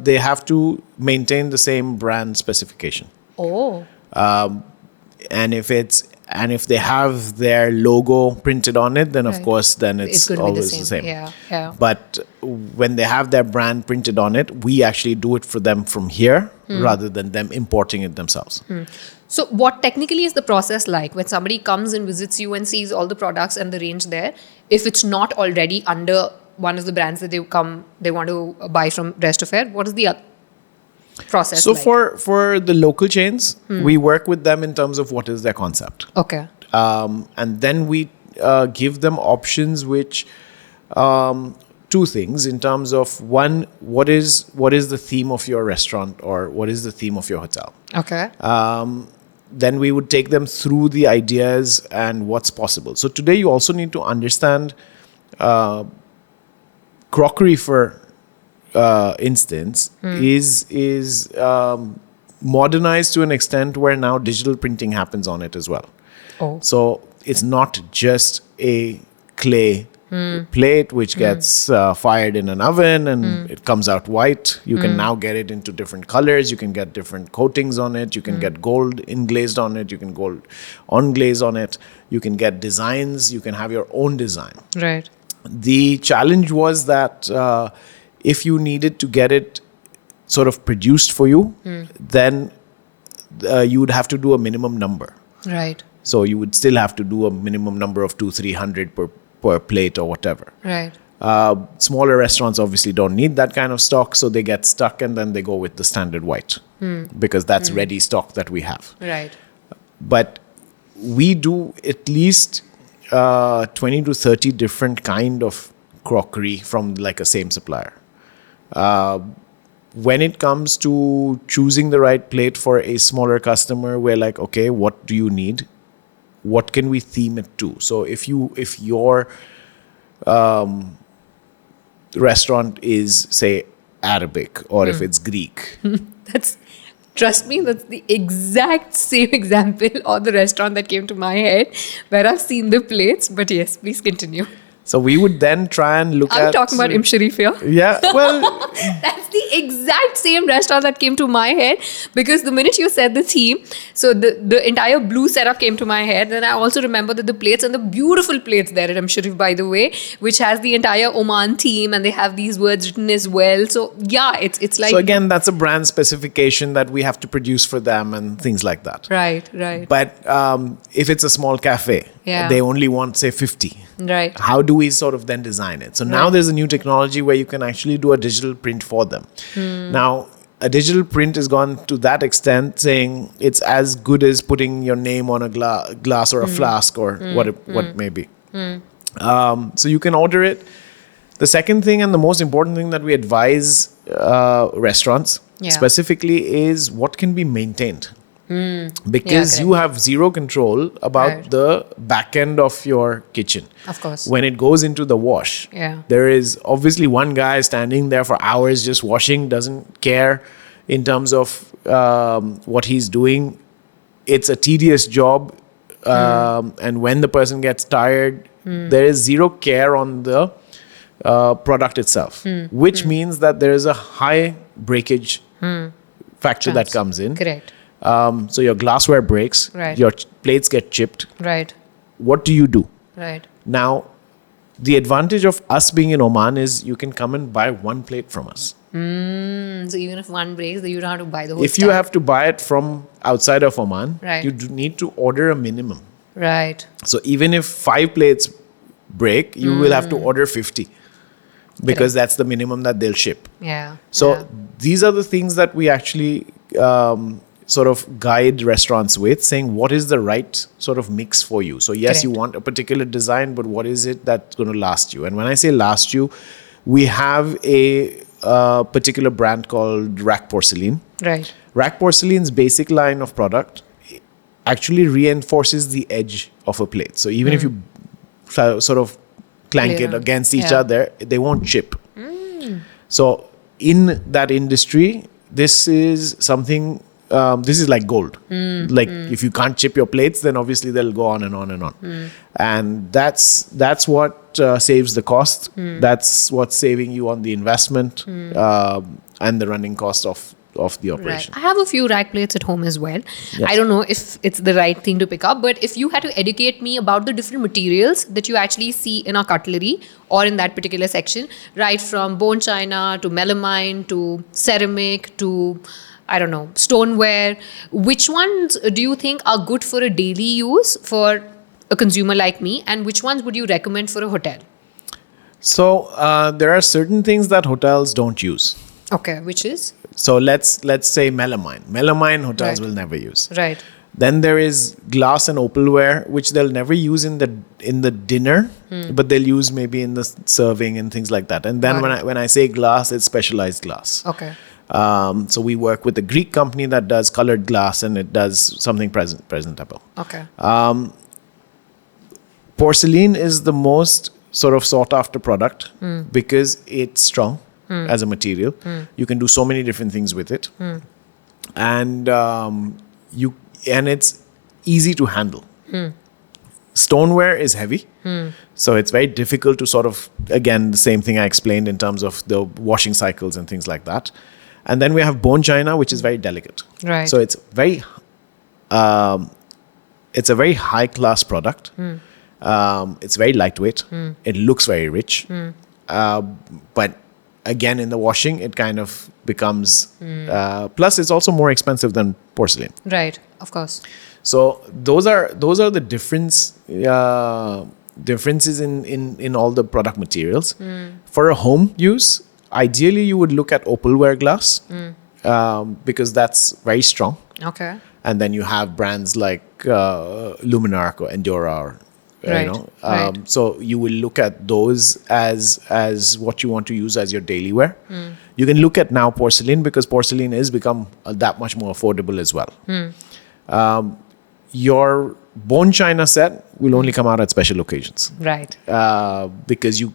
they have to maintain the same brand specification. Oh. And if it's And if they have their logo printed on it, then of Right. course, then it's going to be always the same. Yeah. But when they have their brand printed on it, we actually do it for them from here rather than them importing it themselves. So what technically is the process like when somebody comes and visits you and sees all the products and the range there? If it's not already under one of the brands that they want to buy from Restofair, what is the process So like? for the local chains, we work with them in terms of what is their concept. Okay. And then we give them options which two things in terms of one, what is the theme of your restaurant or what is the theme of your hotel? Okay. Then we would take them through the ideas and what's possible. So today you also need to understand crockery, for instance, is modernized to an extent where now digital printing happens on it as well. Oh. So it's not just a clay plate which gets fired in an oven and it comes out white. You can now get it into different colors. You can get different coatings on it. You can get gold inglazed on it. You can gold on glaze on it. You can get designs. You can have your own design. Right. The challenge was that if you needed to get it sort of produced for you, then you would have to do a minimum number. Right. So you would still have to do a minimum number of 200-300 per plate or whatever. Right. Smaller restaurants obviously don't need that kind of stock, so they get stuck and then they go with the standard white because that's ready stock that we have. Right. But we do at least 20 to 30 different kind of crockery from like a same supplier. When it comes to choosing the right plate for a smaller customer, we're like, okay, what do you need? What can we theme it to? So if your restaurant is, say, Arabic or if it's Greek, Trust me, that's the exact same example or the restaurant that came to my head where I've seen the plates. But yes, please continue. so we would then try and look I'm at... talking about Im Sharif here. Yeah, well, That's the exact same restaurant that came to my head because the minute you said the theme, so the entire blue setup came to my head. Then I also remember that the plates and the beautiful plates there at Im Sharif, by the way, which has the entire Oman theme and they have these words written as well. So yeah, it's like... so again, that's a brand specification that we have to produce for them and things like that. Right. But if it's a small cafe, Yeah. they only want, say, 50. Right. How do we sort of then design it? So now Right. there's a new technology where you can actually do a digital print for them. Now, a digital print has gone to that extent, saying it's as good as putting your name on a glass or a flask or what it may be. So you can order it. The second thing and the most important thing that we advise restaurants specifically is what can be maintained. Because you have zero control about Right. the back end of your kitchen. Of course. When it goes into the wash, Yeah. there is obviously one guy standing there for hours just washing, doesn't care in terms of what he's doing. It's a tedious job. And when the person gets tired, there is zero care on the product itself, which means that there is a high breakage factor that comes in. Correct. So your glassware breaks, Right. your plates get chipped. Right. What do you do? Right. Now, the advantage of us being in Oman is you can come and buy one plate from us. So even if one breaks, then you don't have to buy the whole If you have to buy it from outside of Oman, Right. you need to order a minimum. Right. So even if 5 plates break, you will have to order 50 because that's the minimum that they'll ship. Yeah. So yeah. these are the things that we actually sort of guide restaurants with, saying what is the right sort of mix for you. So yes, you Correct. want a particular design, but what is it that's going to last you? And when I say last you, we have a particular brand called Rack Porcelain. Right. Rack Porcelain's basic line of product actually reinforces the edge of a plate. So even if you sort of clank Clear. it against each Yeah. other, they won't chip. So in that industry, this is something, this is like gold. Like if you can't chip your plates, then obviously they'll go on and on and on. And that's what saves the cost. That's what's saving you on the investment and the running cost of the Right. operation. I have a few rack plates at home as well. Yes. I don't know if it's the right thing to pick up, but if you had to educate me about the different materials that you actually see in our cutlery or in that particular section, right from bone china to melamine to ceramic to, I don't know, stoneware, which ones do you think are good for a daily use for a consumer like me, and which ones would you recommend for a hotel? So there are certain things that hotels don't use. Okay, which is? So let's say melamine. Melamine hotels Right. will never use. Right. Then there is glass and opalware, which they'll never use in the dinner, but they'll use maybe in the serving and things like that. And then Got when I say glass, it's specialized glass. Okay. So we work with a Greek company that does colored glass, and it does something presentable. Okay. Porcelain is the most sort of sought after product because it's strong as a material. You can do so many different things with it, and it's easy to handle. Stoneware is heavy, so it's very difficult to sort of, again, the same thing I explained in terms of the washing cycles and things like that. And then we have bone china, which is very delicate. Right. So it's a very high class product. It's very lightweight. It looks very rich. But again, in the washing, it kind of becomes, plus it's also more expensive than porcelain. Right. Of course. So those are the differences in all the product materials. For a home use, ideally you would look at opalware glass because that's very strong. Okay. And then you have brands like Luminarc or Endura, or, Right, right. So you will look at those as what you want to use as your daily wear. You can look at now porcelain because porcelain has become that much more affordable as well. Your bone china set will only come out at special occasions. Right. Because you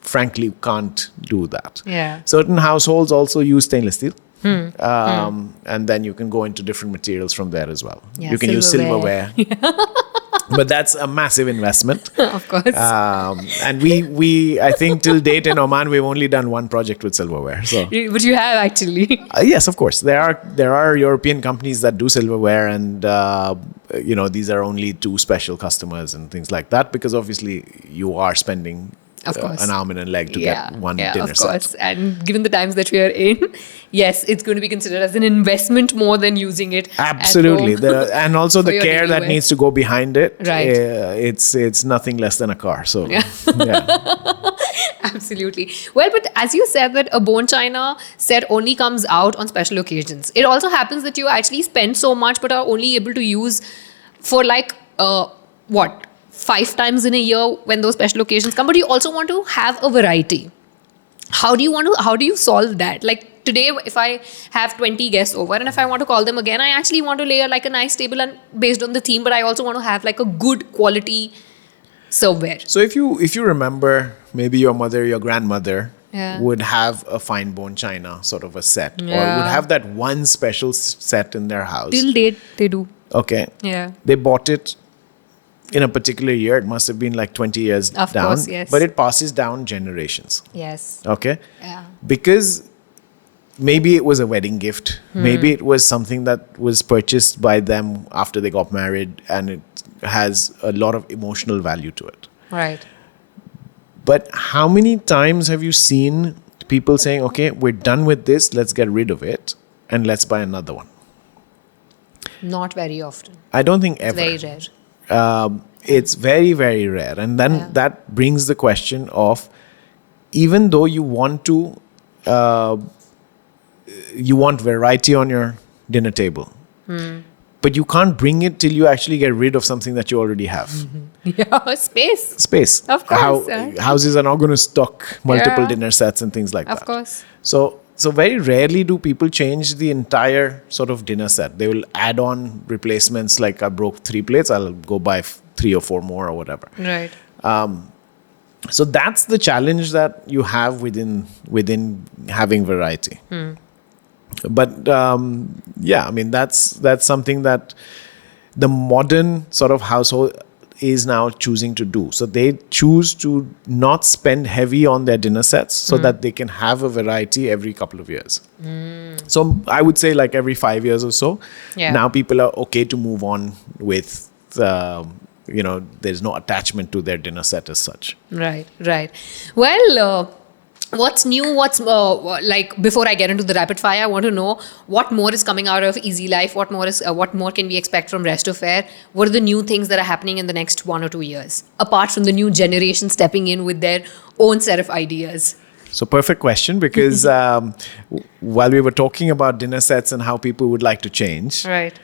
frankly can't do that. Yeah. Certain households also use stainless steel. And then you can go into different materials from there as well. Yeah, you can use silverware. But that's a massive investment. Of course. And we I think till date in Oman, we've only done one project with silverware. So But you have actually. yes, of course. There are European companies that do silverware, and these are only two special customers and things like that, because obviously you are spending Of course. an arm and a leg to get one dinner of set. course. And given the times that we are in, yes, it's going to be considered as an investment more than using it. Absolutely. At home. And also For the your care daily that wear. needs to go behind it. Right. It's nothing less than a car. So yeah. Absolutely. Well, but as you said that a bone china set only comes out on special occasions. It also happens that you actually spend so much but are only able to use for 5 times in a year when those special occasions come. But you also want to have a variety. How do you solve that? Like today, if I have 20 guests over and if I want to call them again, I actually want to layer like a nice table and based on the theme, but I also want to have like a good quality serveware. So if you remember, maybe your mother, your grandmother Yeah. would have a fine bone china sort of a set, or Yeah. would have that one special set in their house. Till date, they do. Okay. Yeah. They bought it in a particular year. It must have been like 20 years Of down. course, yes. But it passes down generations. Yes. Okay. Yeah. Because maybe it was a wedding gift. Maybe it was something that was purchased by them after they got married, and it has a lot of emotional value to it. Right. But how many times have you seen people saying, okay, we're done with this, let's get rid of it and let's buy another one? Not very often. I don't think It's ever. very rare. It's very, very rare. And then that brings the question of, even though you want variety on your dinner table, but you can't bring it till you actually get rid of something that you already have. Yeah, space. Space. Of course, yeah. Houses are not going to stock multiple Yeah. dinner sets and things like Of that. course. So very rarely do people change the entire sort of dinner set. They will add on replacements, like I broke 3 plates, I'll go buy 3 or 4 more or whatever. Right. So that's the challenge that you have within having variety. But I mean that's something that the modern sort of household, is now choosing to do. So they choose to not spend heavy on their dinner sets so that they can have a variety every couple of years. So I would say like every 5 years or so. Yeah. Now people are okay to move on with, there's no attachment to their dinner set as such. Right. Well, what's new? What's like before I get into the rapid fire, I want to know what more is coming out of Easylife. What more can we expect from Restofair? What are the new things that are happening in the next 1 or 2 years, apart from the new generation stepping in with their own set of ideas? So perfect question, because while we were talking about dinner sets and how people would like to change, Right.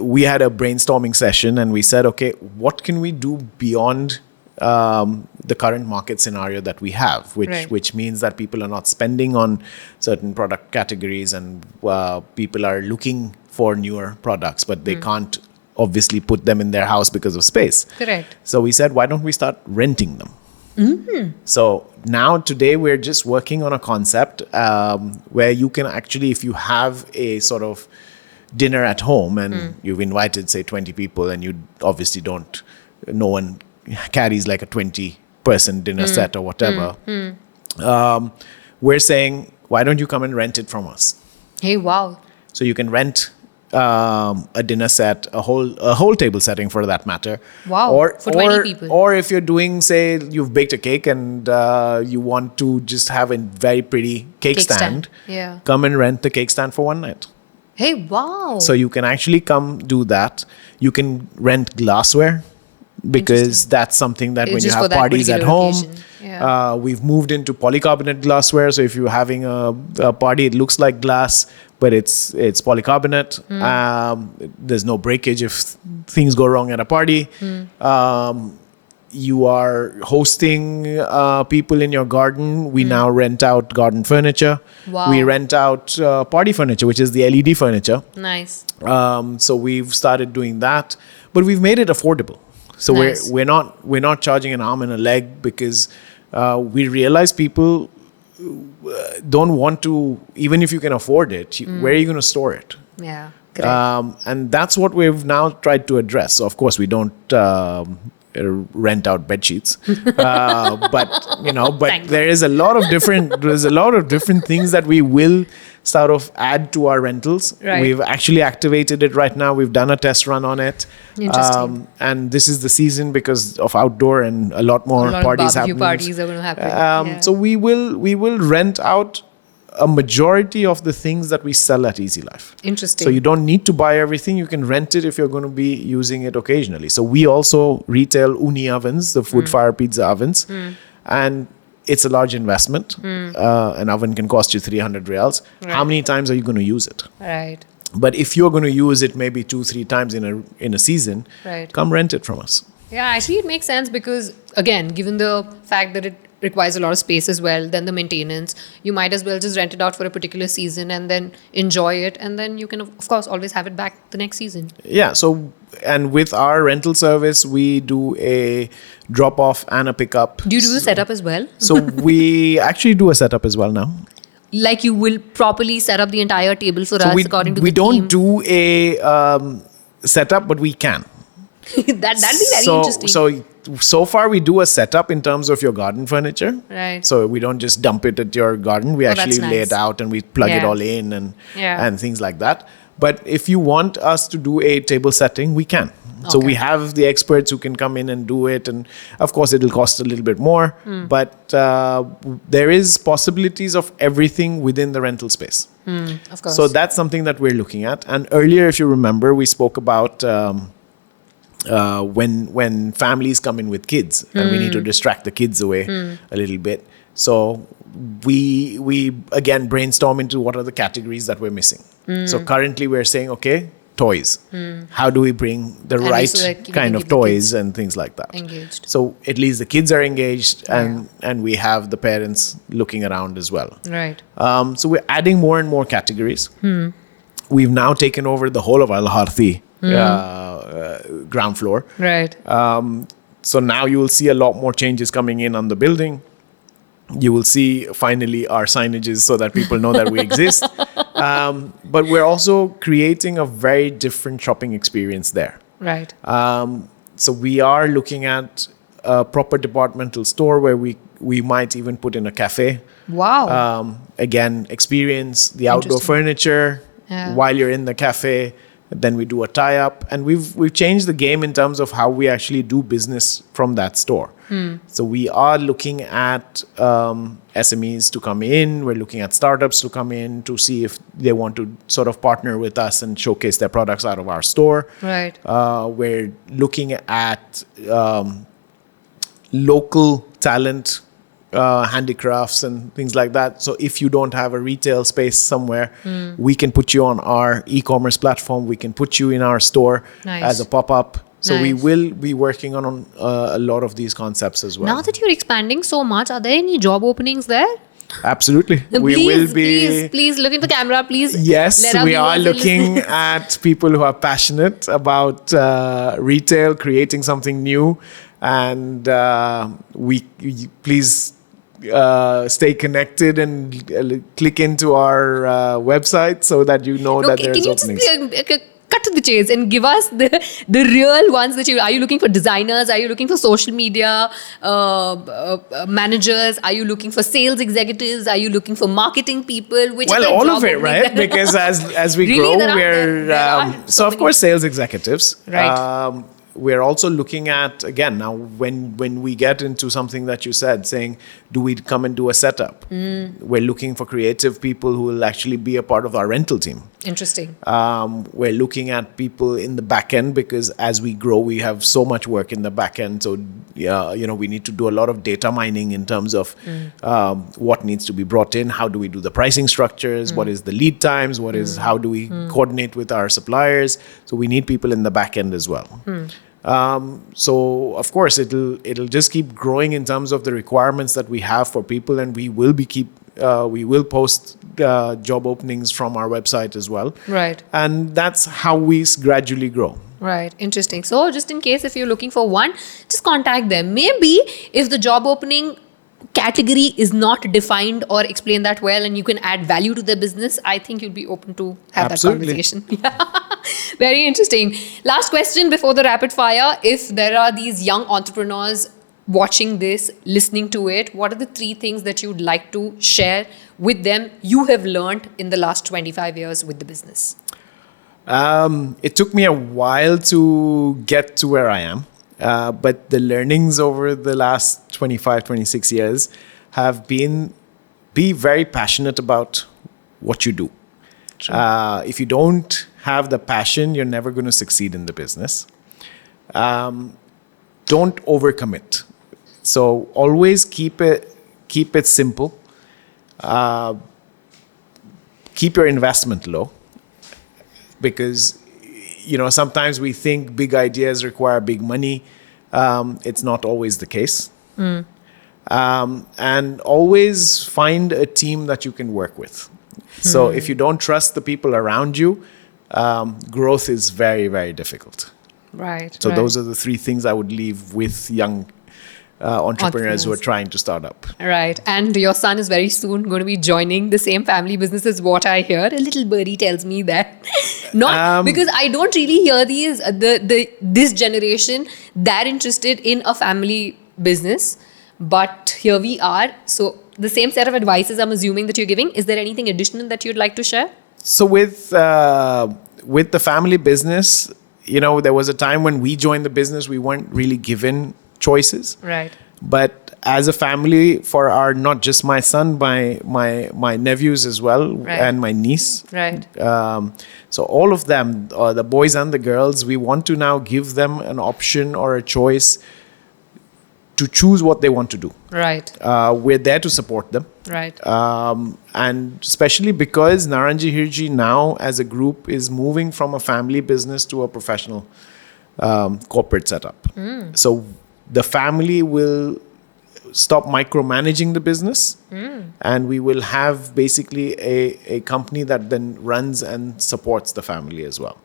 we had a brainstorming session and we said, okay, what can we do beyond the current market scenario that we have, which means that people are not spending on certain product categories and people are looking for newer products, but they can't obviously put them in their house because of space. Correct. So we said, why don't we start renting them? So now today we're just working on a concept where you can actually, if you have a sort of dinner at home and you've invited, say, 20 people and you obviously no one carries like a 20-person dinner set or whatever. We're saying, why don't you come and rent it from us? Hey, wow. So you can rent a dinner set, a whole table setting for that matter. Wow, for 20 people. Or if you're doing, say, you've baked a cake and you want to just have a very pretty cake stand, Yeah. come and rent the cake stand for one night. Hey, wow. So you can actually come do that. You can rent glassware, because that's something that It's when you just for have that parties at particular home, occasion. Yeah. we've moved into polycarbonate glassware. So if you're having a party, it looks like glass, but it's polycarbonate. There's no breakage if things go wrong at a party. You are hosting people in your garden. We now rent out garden furniture. Wow. We rent out party furniture, which is the LED furniture. Nice. So we've started doing that, but we've made it affordable. So Nice. we're not charging an arm and a leg, because we realize people don't want to, even if you can afford it, where are you going to store it? Yeah. Correct. And that's what we've now tried to address. So of course we don't rent out bed sheets, but Thank there's a lot of different things that we will sort of add to our rentals. Right. We've actually activated it right now. We've done a test run on it. Interesting. And this is the season because of outdoor and a lot more a lot parties of barbecue happening. parties are going to happen. So we will rent out a majority of the things that we sell at Easylife. Interesting. So you don't need to buy everything. You can rent it if you're going to be using it occasionally. So we also retail uni ovens, the food fire pizza ovens. And it's a large investment. An oven can cost you 300 reals. Right. How many times are you going to use it? Right. But if you're going to use it maybe 2-3 times in a season, Right. come rent it from us. Yeah, actually it makes sense because, again, given the fact that it requires a lot of space as well, then the maintenance, you might as well just rent it out for a particular season and then enjoy it. And then you can, of course, always have it back the next season. Yeah. So, and with our rental service, we do a drop off and a pickup. Do you do the setup as well? So we actually do a setup as well now. Like you will properly set up the entire table for us according to we the don't theme? do a setup, but we can. That'd be very interesting. So far we do a setup in terms of your garden furniture. Right. So we don't just dump it at your garden. We that's actually lay nice. it out and we plug it Yeah. all in Yeah. and things like that. But if you want us to do a table setting, we can. So Okay. we have the experts who can come in and do it. And of course, it'll cost a little bit more. But there is possibilities of everything within the rental space. Of course. So that's something that we're looking at. And earlier, if you remember, we spoke about when families come in with kids and we need to distract the kids away a little bit. So we again brainstorm into what are the categories that we're missing. So currently we're saying, okay, toys. How do we bring the And right so that you kind can of keep the toys and things like that? engaged. So at least the kids are engaged and we have the parents looking around as well. Right. So we're adding more and more categories. We've now taken over the whole of Al Harthy ground floor. Right. So now you will see a lot more changes coming in on the building. You will see finally our signages so that people know that we exist. But we're also creating a very different shopping experience there. Right. So we are looking at a proper departmental store where we might even put in a cafe. Wow. Again, experience the outdoor Interesting. furniture Yeah. while you're in the cafe. Then we do a tie-up, and we've changed the game in terms of how we actually do business from that store. So we are looking at SMEs to come in. We're looking at startups to come in to see if they want to sort of partner with us and showcase their products out of our store. Right. We're looking at local talent, handicrafts and things like that. So if you don't have a retail space somewhere, we can put you on our e-commerce platform. We can put you in our store Nice. as a pop-up. So we Nice. will be working on a lot of these concepts as well. Now that you're expanding so much, are there any job openings there? Absolutely. We will be. Please look in the camera, please. Yes, Let our we are viewers and looking listeners- at people who are passionate about retail, creating something new, and please stay connected and click into our website so that you know that Can there's you openings. just cut to the chase and give us the real ones that are you looking for designers? Are you looking for social media managers? Are you looking for sales executives? Are you looking for marketing people? Which Well, are the all job of it, openings right? there? Because as we Really? grow, There are so so of many. course sales executives. Right. We're also looking at, again, now when we get into something that you said, saying, do we come and do a setup? We're looking for creative people who will actually be a part of our rental team. Interesting. We're looking at people in the back end because as we grow, we have so much work in the back end. So, we need to do a lot of data mining in terms of what needs to be brought in. How do we do the pricing structures? What is the lead times? How do we coordinate with our suppliers? So we need people in the back end as well. So of course it'll just keep growing in terms of the requirements that we have for people, and we will post job openings from our website as well. Right. And that's how we gradually grow. Right. Interesting. So just in case if you're looking for one, just contact them. Maybe if the job opening category is not defined or explained that well and you can add value to the business, I think you'll be open to have Absolutely. that conversation. Yeah. Very interesting. Last question before the rapid fire. If there are these young entrepreneurs watching this, listening to it, what are the 3 things that you'd like to share with them you have learned in the last 25 years with the business? It took me a while to get to where I am. But the learnings over the last 25, 26 years have been be very passionate about what you do. If you don't have the passion, you're never going to succeed in the business. Don't overcommit. So always keep it simple. Keep your investment low, because sometimes we think big ideas require big money. It's not always the case. And always find a team that you can work with. So if you don't trust the people around you, growth is very, very difficult. Right. So those are the 3 things I would leave with young entrepreneurs who are trying to start up. Right. And your son is very soon going to be joining the same family business as what I hear. A little birdie tells me that. Not because I don't really hear these this generation that interested in a family business. But here we are. So the same set of advices I'm assuming that you're giving. Is there anything additional that you'd like to share? So with the family business, there was a time when we joined the business, we weren't really given choices. Right. But as a family, for our, not just my son, my nephews as well, Right. and my niece. Right. So all of them, the boys and the girls, we want to now give them an option or a choice to choose what they want to do. Right. We're there to support them. Right. And especially because Naranjee Hirjee now as a group is moving from a family business to a professional corporate setup. So the family will stop micromanaging the business, and we will have basically a company that then runs and supports the family as well.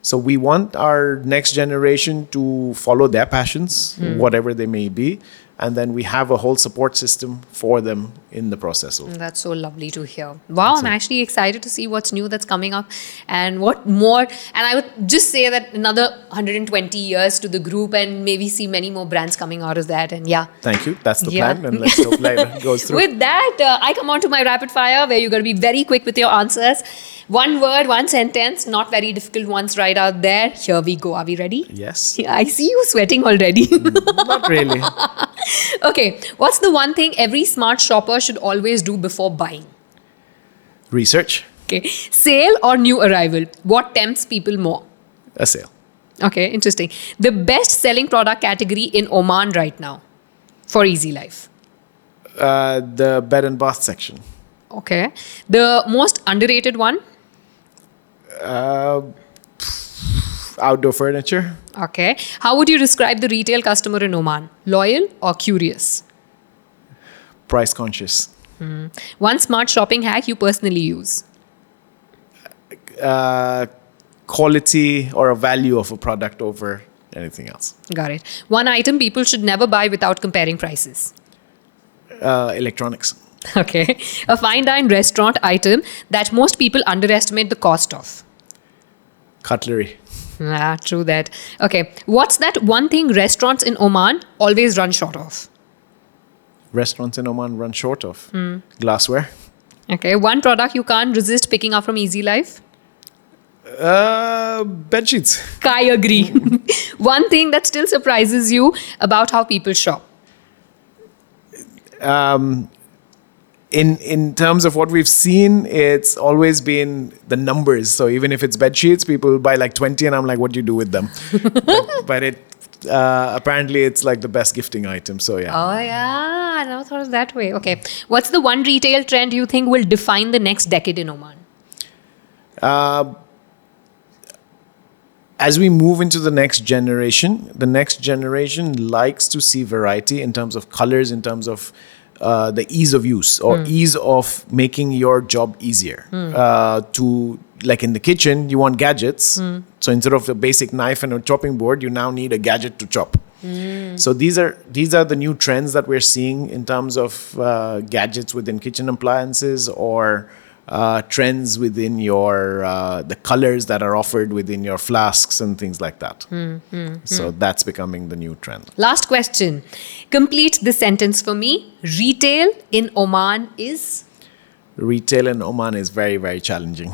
So we want our next generation to follow their passions, whatever they may be, And then we have a whole support system for them in the process. That's so lovely to hear. Wow, I'm actually excited to see what's new that's coming up and what more. And I would just say that another 120 years to the group and maybe see many more brands coming out of that. And yeah. Thank you. That's the plan. And let's hope it goes through. With that, I come on to my rapid fire where you're going to be very quick with your answers. One word, one sentence, not very difficult ones right out there. Here we go. Are we ready? Yes. Yeah, I see you sweating already. Not really. Okay. What's the one thing every smart shopper should always do before buying? Research. Okay. Sale or new arrival? What tempts people more? A sale. Okay, interesting. The best selling product category in Oman right now for Easylife? The bed and bath section. Okay. The most underrated one? Outdoor furniture. Okay. How would you describe the retail customer in Oman? Loyal or curious? Price conscious. One smart shopping hack you personally use? Quality or a value of a product over anything else. Got it. One item people should never buy without comparing prices? Electronics. Okay. A fine dine restaurant item that most people underestimate the cost of? Cutlery. Ah, true that. Okay. What's that one thing restaurants in Oman always run short of? Restaurants in Oman run short of. Glassware. Okay. One product you can't resist picking up from Easylife? Bed sheets. I agree. One thing that still surprises you about how people shop? In terms of what we've seen, it's always been the numbers. So even if it's bed sheets, people buy like 20 and I'm like, what do you do with them? but it apparently it's like the best gifting item. So yeah. Oh yeah, I never thought of that way. Okay. What's the one retail trend you think will define the next decade in Oman? As we move into the next generation likes to see variety in terms of colors, in terms of the ease of use or ease of making your job easier. To like in the kitchen, you want gadgets. So instead of a basic knife and a chopping board, you now need a gadget to chop. So these are the new trends that we're seeing in terms of gadgets within kitchen appliances or trends within your the colors that are offered within your flasks and things like that. So that's becoming the new trend. Last question. Complete the sentence for me. Retail in Oman is? Retail in Oman is very, very challenging.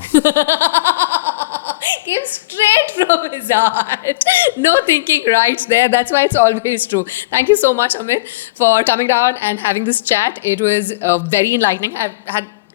Came straight from his heart. No thinking right there. That's why it's always true. Thank you so much, Amit, for coming down and having this chat. It was very enlightening. I've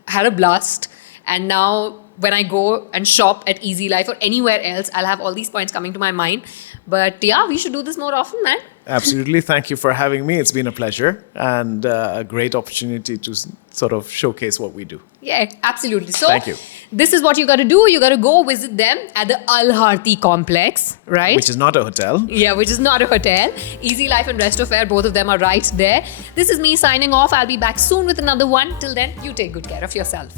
had a blast. And now when I go and shop at Easylife or anywhere else, I'll have all these points coming to my mind. But yeah, we should do this more often, man. Absolutely. Thank you for having me. It's been a pleasure and a great opportunity to sort of showcase what we do. Yeah, absolutely. So thank you. This is what you got to do. You got to go visit them at the Harthy complex, right? Which is not a hotel. Yeah, which is not a hotel. Easylife and Restofair, both of them are right there. This is me signing off. I'll be back soon with another one. Till then, you take good care of yourself.